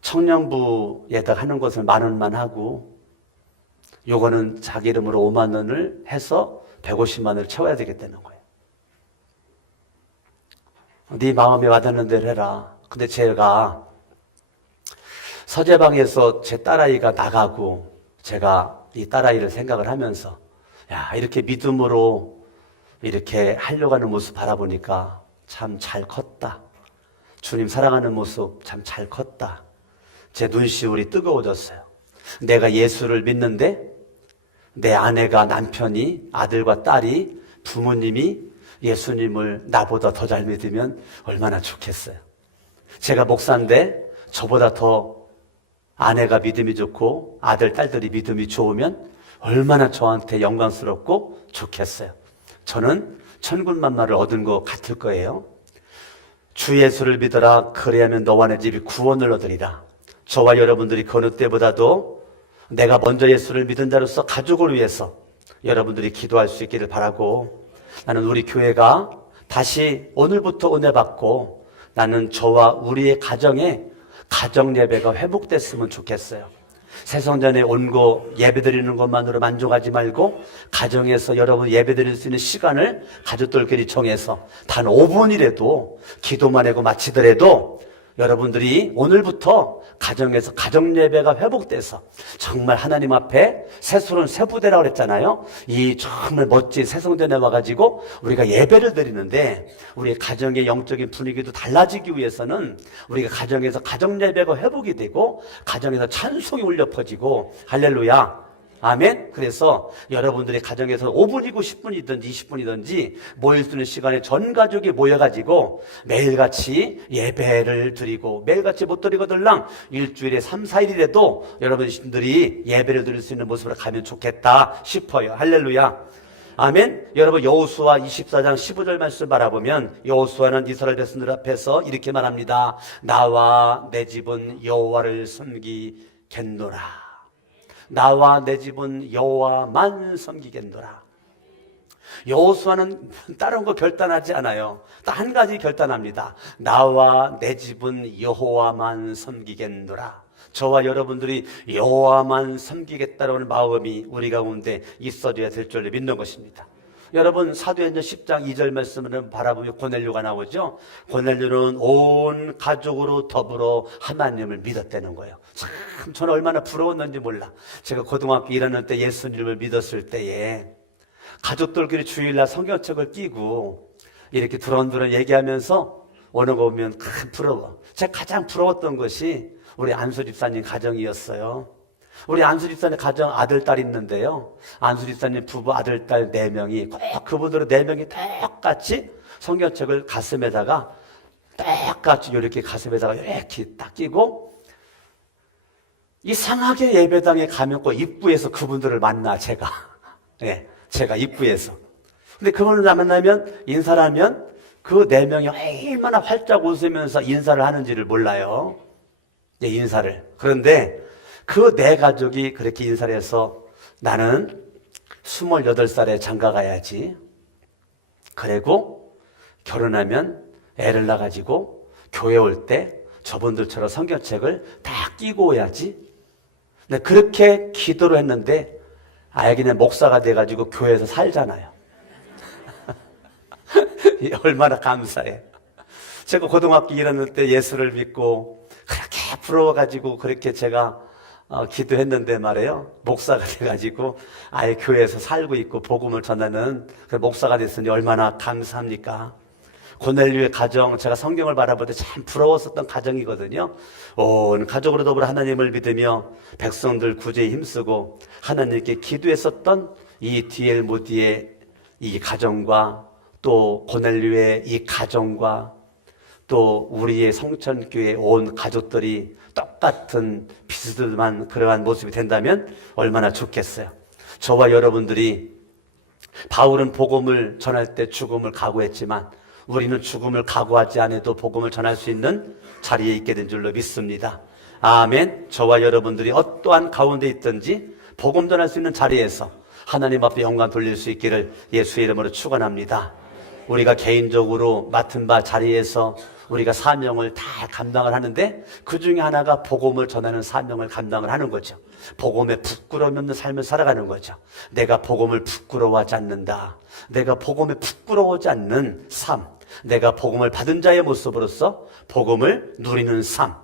청년부에다 하는 것을 1만 원만 하고 요거는 자기 이름으로 5만 원을 해서 150만 원을 채워야 되겠다는 거예요. 네 마음에 와닿는 대로 해라. 근데 제가 서재방에서 제 딸아이가 나가고 제가 이 딸아이를 생각을 하면서 야, 이렇게 믿음으로 이렇게 하려고 하는 모습 바라보니까 참 잘 컸다. 주님 사랑하는 모습 참 잘 컸다. 제 눈시울이 뜨거워졌어요. 내가 예수를 믿는데 내 아내가, 남편이, 아들과 딸이, 부모님이 예수님을 나보다 더 잘 믿으면 얼마나 좋겠어요. 제가 목사인데 저보다 더 아내가 믿음이 좋고 아들, 딸들이 믿음이 좋으면 얼마나 저한테 영광스럽고 좋겠어요. 저는 천군만마를 얻은 것 같을 거예요. 주 예수를 믿어라. 그래야면 너와 내 집이 구원을 얻으리라. 저와 여러분들이 그 어느 때보다도 내가 먼저 예수를 믿은 자로서 가족을 위해서 여러분들이 기도할 수 있기를 바라고, 나는 우리 교회가 다시 오늘부터 은혜 받고 나는 저와 우리의 가정에 가정 예배가 회복됐으면 좋겠어요. 새성전에 온 거 예배 드리는 것만으로 만족하지 말고 가정에서 여러분 예배 드릴 수 있는 시간을 가족들끼리 정해서 단 5분이라도 기도만 하고 마치더라도 여러분들이 오늘부터 가정에서 가정 예배가 회복돼서 정말 하나님 앞에 새수론 새부대라고 그랬잖아요. 이 정말 멋진 새성전에 와가지고 우리가 예배를 드리는데 우리 가정의 영적인 분위기도 달라지기 위해서는 우리가 가정에서 가정 예배가 회복이 되고 가정에서 찬송이 울려 퍼지고 할렐루야. 아멘. 그래서 여러분들이 가정에서 5분이고 10분이든지 20분이든지 모일 수 있는 시간에 전 가족이 모여가지고 매일같이 예배를 드리고, 매일같이 못 드리거들랑 일주일에 3, 4일이라도 여러분들이 예배를 드릴 수 있는 모습으로 가면 좋겠다 싶어요. 할렐루야. 아멘. 여러분 여호수아 24장 15절 말씀 바라보면 여호수아는 이스라엘 백성들 앞에서 이렇게 말합니다. 나와 내 집은 여호와를 섬기겠노라. 나와 내 집은 여호와만 섬기겠노라. 여호수아는 다른 거 결단하지 않아요. 딱 한 가지 결단합니다. 나와 내 집은 여호와만 섬기겠노라. 저와 여러분들이 여호와만 섬기겠다라는 마음이 우리 가운데 있어져야 될 줄 믿는 것입니다. 여러분 사도행전 10장 2절 말씀을 바라보면 고넬료가 나오죠. 고넬료는 온 가족으로 더불어 하나님을 믿었다는 거예요. 참 저는 얼마나 부러웠는지 몰라. 제가 고등학교 1학년 때 예수님을 믿었을 때에 가족들끼리 주일날 성경책을 끼고 이렇게 두런두런 얘기하면서 오는 거 보면 참 부러워. 제가 가장 부러웠던 것이 우리 안수 집사님 가정이었어요. 우리 안수 집사님 가정 아들, 딸 있는데요. 안수 집사님 부부 아들, 딸 4명이 꼭 그분들은 4명이 똑같이 성경책을 가슴에다가 똑같이 이렇게 가슴에다가 이렇게 딱 끼고 이상하게 예배당에 가면 꼭 입구에서 그분들을 만나 제가. 예, 제가 입구에서. 근데 그분을 만나면 인사를 하면 그 4명이 얼마나 활짝 웃으면서 인사를 하는지를 몰라요. 인사를. 그런데 그 4가족이 그렇게 인사를 해서 나는 28살에 장가 가야지. 그리고 결혼하면 애를 낳아가지고 교회 올 때 저분들처럼 성경책을 다 끼고 오야지. 근데 그렇게 기도를 했는데 알기는 목사가 돼가지고 교회에서 살잖아요. 얼마나 감사해. 제가 고등학교 1학년 때 예수를 믿고 그렇게 부러워가지고 그렇게 제가 기도했는데 말이에요. 목사가 돼가지고 아예 교회에서 살고 있고 복음을 전하는 그 목사가 됐으니 얼마나 감사합니까? 고넬료의 가정, 제가 성경을 바라볼 때 참 부러웠었던 가정이거든요. 온 가족으로 더불어 하나님을 믿으며 백성들 구제에 힘쓰고 하나님께 기도했었던 이 디엘 모디의 이 가정과 또 고넬료의 이 가정과 또 우리의 성천교회 온 가족들이 똑같은 비슷한 그러한 모습이 된다면 얼마나 좋겠어요. 저와 여러분들이 바울은 복음을 전할 때 죽음을 각오했지만 우리는 죽음을 각오하지 않아도 복음을 전할 수 있는 자리에 있게 된 줄로 믿습니다. 아멘. 저와 여러분들이 어떠한 가운데 있든지 복음 전할 수 있는 자리에서 하나님 앞에 영광 돌릴 수 있기를 예수의 이름으로 축원합니다. 우리가 개인적으로 맡은 바 자리에서 우리가 사명을 다 감당을 하는데 그 중에 하나가 복음을 전하는 사명을 감당을 하는 거죠. 복음에 부끄러움 없는 삶을 살아가는 거죠. 내가 복음을 부끄러워하지 않는다. 내가 복음에 부끄러워하지 않는 삶. 내가 복음을 받은 자의 모습으로서 복음을 누리는 삶.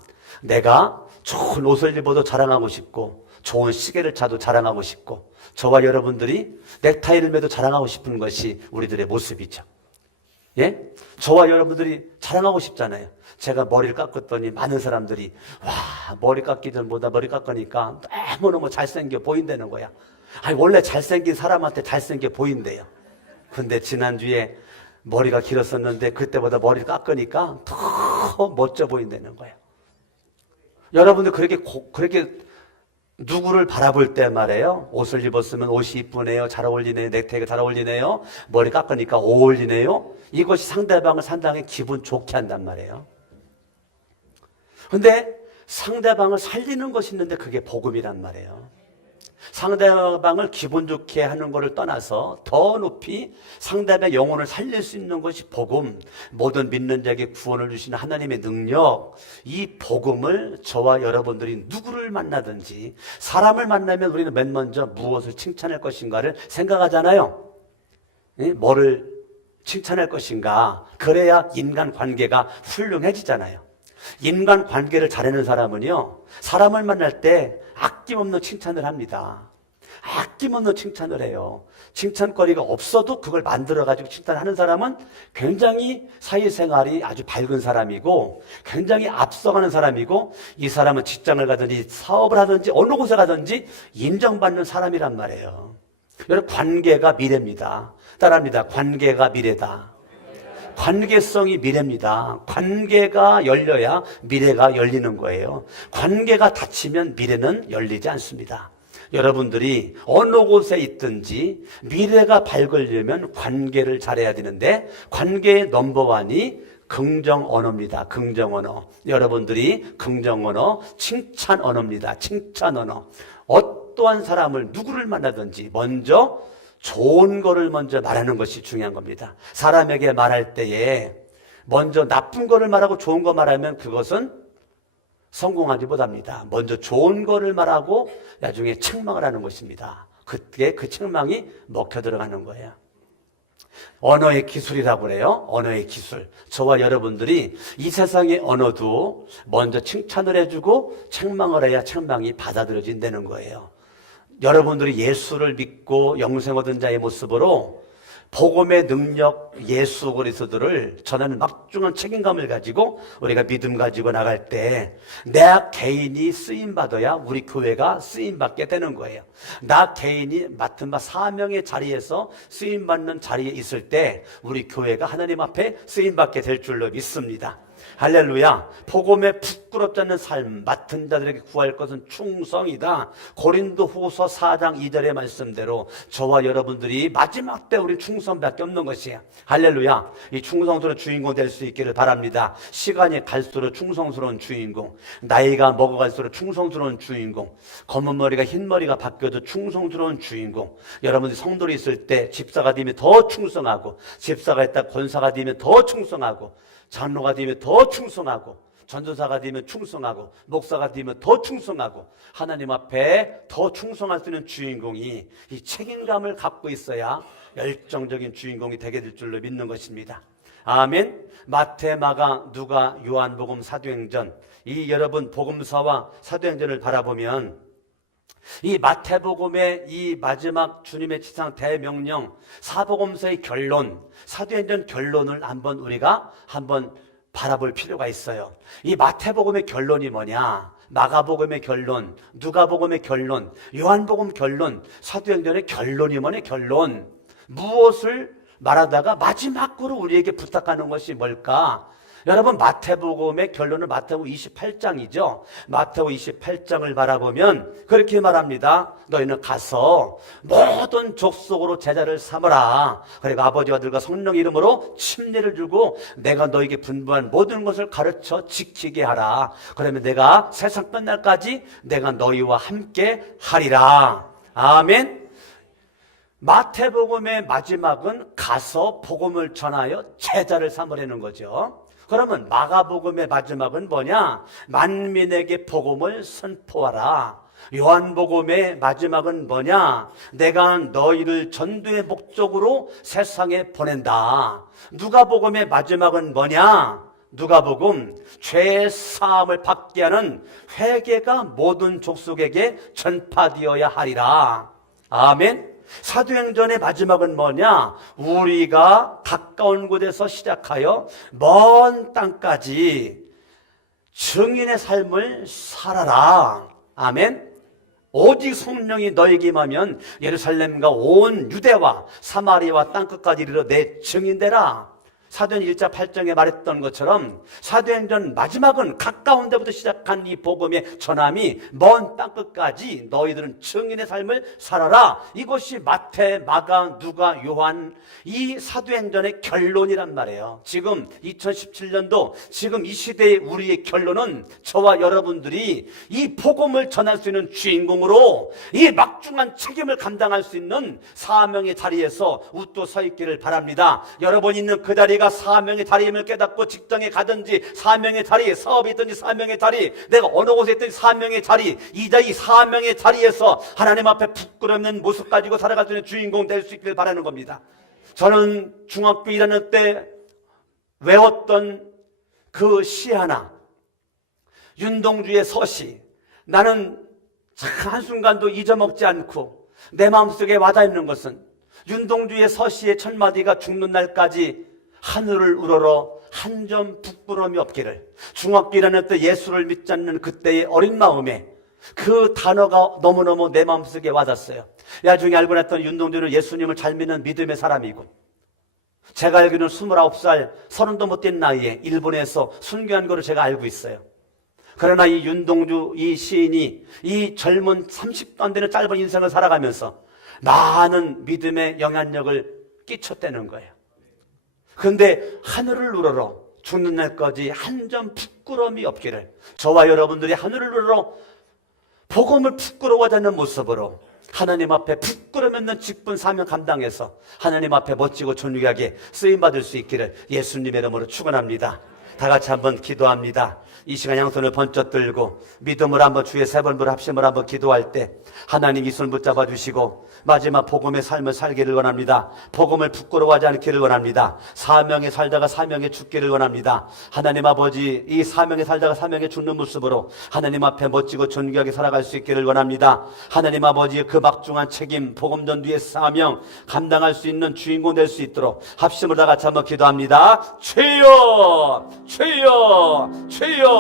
내가 좋은 옷을 입어도 자랑하고 싶고 좋은 시계를 차도 자랑하고 싶고 저와 여러분들이 넥타이를 매도 자랑하고 싶은 것이 우리들의 모습이죠. 예? 저와 여러분들이 자랑하고 싶잖아요. 제가 머리를 깎았더니 많은 사람들이 와, 머리 깎기 전보다 머리 깎으니까 너무너무 잘생겨 보인다는 거야. 아니, 원래 잘생긴 사람한테 잘생겨 보인대요. 근데 지난주에 머리가 길었었는데 그때보다 머리를 깎으니까 더 멋져 보인다는 거예요. 여러분들 그렇게 누구를 바라볼 때 말이에요. 옷을 입었으면 옷이 이쁘네요. 잘 어울리네요. 넥타이가 잘 어울리네요. 머리 깎으니까 어울리네요. 이것이 상대방을 상당히 기분 좋게 한단 말이에요. 근데 상대방을 살리는 것이 있는데 그게 복음이란 말이에요. 상대방을 기분 좋게 하는 것을 떠나서 더 높이 상대방의 영혼을 살릴 수 있는 것이 복음, 모든 믿는 자에게 구원을 주시는 하나님의 능력, 이 복음을 저와 여러분들이 누구를 만나든지 사람을 만나면 우리는 맨 먼저 무엇을 칭찬할 것인가를 생각하잖아요. 뭐를 칭찬할 것인가, 그래야 인간관계가 훌륭해지잖아요. 인간관계를 잘하는 사람은요, 사람을 만날 때 아낌없는 칭찬을 합니다. 아낌없는 칭찬을 해요. 칭찬거리가 없어도 그걸 만들어가지고 칭찬하는 사람은 굉장히 사회생활이 아주 밝은 사람이고 굉장히 앞서가는 사람이고 이 사람은 직장을 가든지 사업을 하든지 어느 곳에 가든지 인정받는 사람이란 말이에요. 여러분, 관계가 미래입니다. 따라합니다. 관계가 미래다. 관계성이 미래입니다. 관계가 열려야 미래가 열리는 거예요. 관계가 닫히면 미래는 열리지 않습니다. 여러분들이 어느 곳에 있든지 미래가 밝으려면 관계를 잘해야 되는데 관계의 넘버원이 긍정 언어입니다. 긍정 언어. 여러분들이 긍정 언어, 칭찬 언어입니다. 칭찬 언어. 어떠한 사람을 누구를 만나든지 먼저 좋은 거를 먼저 말하는 것이 중요한 겁니다. 사람에게 말할 때에 먼저 나쁜 거를 말하고 좋은 거 말하면 그것은 성공하지 못합니다. 먼저 좋은 거를 말하고 나중에 책망을 하는 것입니다. 그때 그 책망이 먹혀 들어가는 거예요. 언어의 기술이라고 그래요. 언어의 기술. 저와 여러분들이 이 세상의 언어도 먼저 칭찬을 해주고 책망을 해야 책망이 받아들여진다는 거예요. 여러분들이 예수를 믿고 영생 얻은 자의 모습으로 복음의 능력, 예수 그리스도를 전하는 막중한 책임감을 가지고 우리가 믿음 가지고 나갈 때 내 개인이 쓰임받아야 우리 교회가 쓰임받게 되는 거예요. 나 개인이 맡은 바 사명의 자리에서 쓰임받는 자리에 있을 때 우리 교회가 하나님 앞에 쓰임받게 될 줄로 믿습니다. 할렐루야. 복음에 부끄럽지 않는 삶 맡은 자들에게 구할 것은 충성이다. 고린도후서 4장 2절의 말씀대로 저와 여러분들이 마지막 때 우리 충성밖에 없는 것이에요. 할렐루야. 이 충성스러운 주인공 될 수 있기를 바랍니다. 시간이 갈수록 충성스러운 주인공, 나이가 먹어갈수록 충성스러운 주인공, 검은 머리가 흰 머리가 바뀌어도 충성스러운 주인공. 여러분들이 성도로 있을 때 집사가 되면 더 충성하고, 집사가 있다 권사가 되면 더 충성하고, 장로가 되면 더 충성하고, 전도사가 되면 충성하고, 목사가 되면 더 충성하고, 하나님 앞에 더 충성할 수 있는 주인공이 이 책임감을 갖고 있어야 열정적인 주인공이 되게 될 줄로 믿는 것입니다. 아멘. 마태, 마가, 누가, 요한복음, 사도행전, 이 여러분 복음서와 사도행전을 바라보면 이 마태복음의 이 마지막 주님의 지상 대명령, 사복음서의 결론, 사도행전 결론을 우리가 한번 바라볼 필요가 있어요. 이 마태복음의 결론이 뭐냐? 마가복음의 결론, 누가복음의 결론, 요한복음 결론, 사도행전의 결론이 뭐냐? 결론. 무엇을 말하다가 마지막으로 우리에게 부탁하는 것이 뭘까? 여러분, 마태복음의 결론은 마태복음 28장이죠. 마태복음 28장을 바라보면 그렇게 말합니다. 너희는 가서 모든 족속으로 제자를 삼으라. 그리고 아버지와 아들과 성령 이름으로 침례를 주고 내가 너에게 분부한 모든 것을 가르쳐 지키게 하라. 그러면 내가 세상 끝날까지 내가 너희와 함께 하리라. 아멘. 마태복음의 마지막은 가서 복음을 전하여 제자를 삼으라는 거죠. 그러면 마가복음의 마지막은 뭐냐? 만민에게 복음을 선포하라. 요한복음의 마지막은 뭐냐? 내가 너희를 전도의 목적으로 세상에 보낸다. 누가복음의 마지막은 뭐냐? 누가복음, 죄 사함을 받게 하는 회개가 모든 족속에게 전파되어야 하리라. 아멘. 사도행전의 마지막은 뭐냐? 우리가 가까운 곳에서 시작하여 먼 땅까지 증인의 삶을 살아라. 아멘. 오직 성령이 너에게 임하면 예루살렘과 온 유대와 사마리아와 땅끝까지 이르러 내 증인되라. 사도행전 1장 8장에 말했던 것처럼 사도행전 마지막은 가까운 데부터 시작한 이 복음의 전함이 먼 땅끝까지 너희들은 증인의 삶을 살아라. 이것이 마태, 마가, 누가, 요한 이 사도행전의 결론이란 말이에요. 지금 2017년도 지금 이 시대의 우리의 결론은 저와 여러분들이 이 복음을 전할 수 있는 주인공으로 이 막중한 책임을 감당할 수 있는 사명의 자리에서 웃도 서 있기를 바랍니다. 여러분 있는 그 자리가 사명의 자리임을 깨닫고 직장에 가든지 사명의 자리, 사업에 있든지 사명의 자리, 내가 어느 곳에 있든지 사명의 자리, 이 사명의 자리에서 하나님 앞에 부끄러운 모습 가지고 살아갈 수 있는 주인공 될 수 있기를 바라는 겁니다. 저는 중학교 1학년 때 외웠던 그 시 하나, 윤동주의 서시, 나는 한순간도 잊어먹지 않고 내 마음속에 와닿는 것은 윤동주의 서시의 첫 마디가 죽는 날까지 하늘을 우러러 한 점 부끄러움이 없기를. 중학교 1학년 때 예수를 믿지 않는 그때의 어린 마음에 그 단어가 너무너무 내 마음속에 와닿았어요. 나중에 알고 났던 윤동주는 예수님을 잘 믿는 믿음의 사람이고, 제가 알기로는 29살, 30도 못 된 나이에 일본에서 순교한 거로 제가 알고 있어요. 그러나 이 윤동주 이 시인이 이 젊은 30도 안 되는 짧은 인생을 살아가면서 많은 믿음의 영향력을 끼쳤다는 거예요. 그런데 하늘을 우러러 죽는 날까지 한 점 부끄러움이 없기를. 저와 여러분들이 하늘을 우러러 복음을 부끄러워하지 않는 모습으로 하나님 앞에 부끄러움 없는 직분 사명 감당해서 하나님 앞에 멋지고 존귀하게 쓰임받을 수 있기를 예수님의 이름으로 축원합니다. 다 같이 한번 기도합니다. 이 시간 양손을 번쩍 들고 믿음을 한번 주의 세 번을 합심을 한번 기도할 때 하나님 이 손 붙잡아 주시고 마지막 복음의 삶을 살기를 원합니다. 복음을 부끄러워하지 않기를 원합니다. 사명에 살다가 사명에 죽기를 원합니다. 하나님 아버지, 이 사명에 살다가 사명에 죽는 모습으로 하나님 앞에 멋지고 존귀하게 살아갈 수 있기를 원합니다. 하나님 아버지, 그 막중한 책임, 복음 전도의 사명 감당할 수 있는 주인공 될 수 있도록 합심을 다 같이 한번 기도합니다. 주여, 주여, 주여.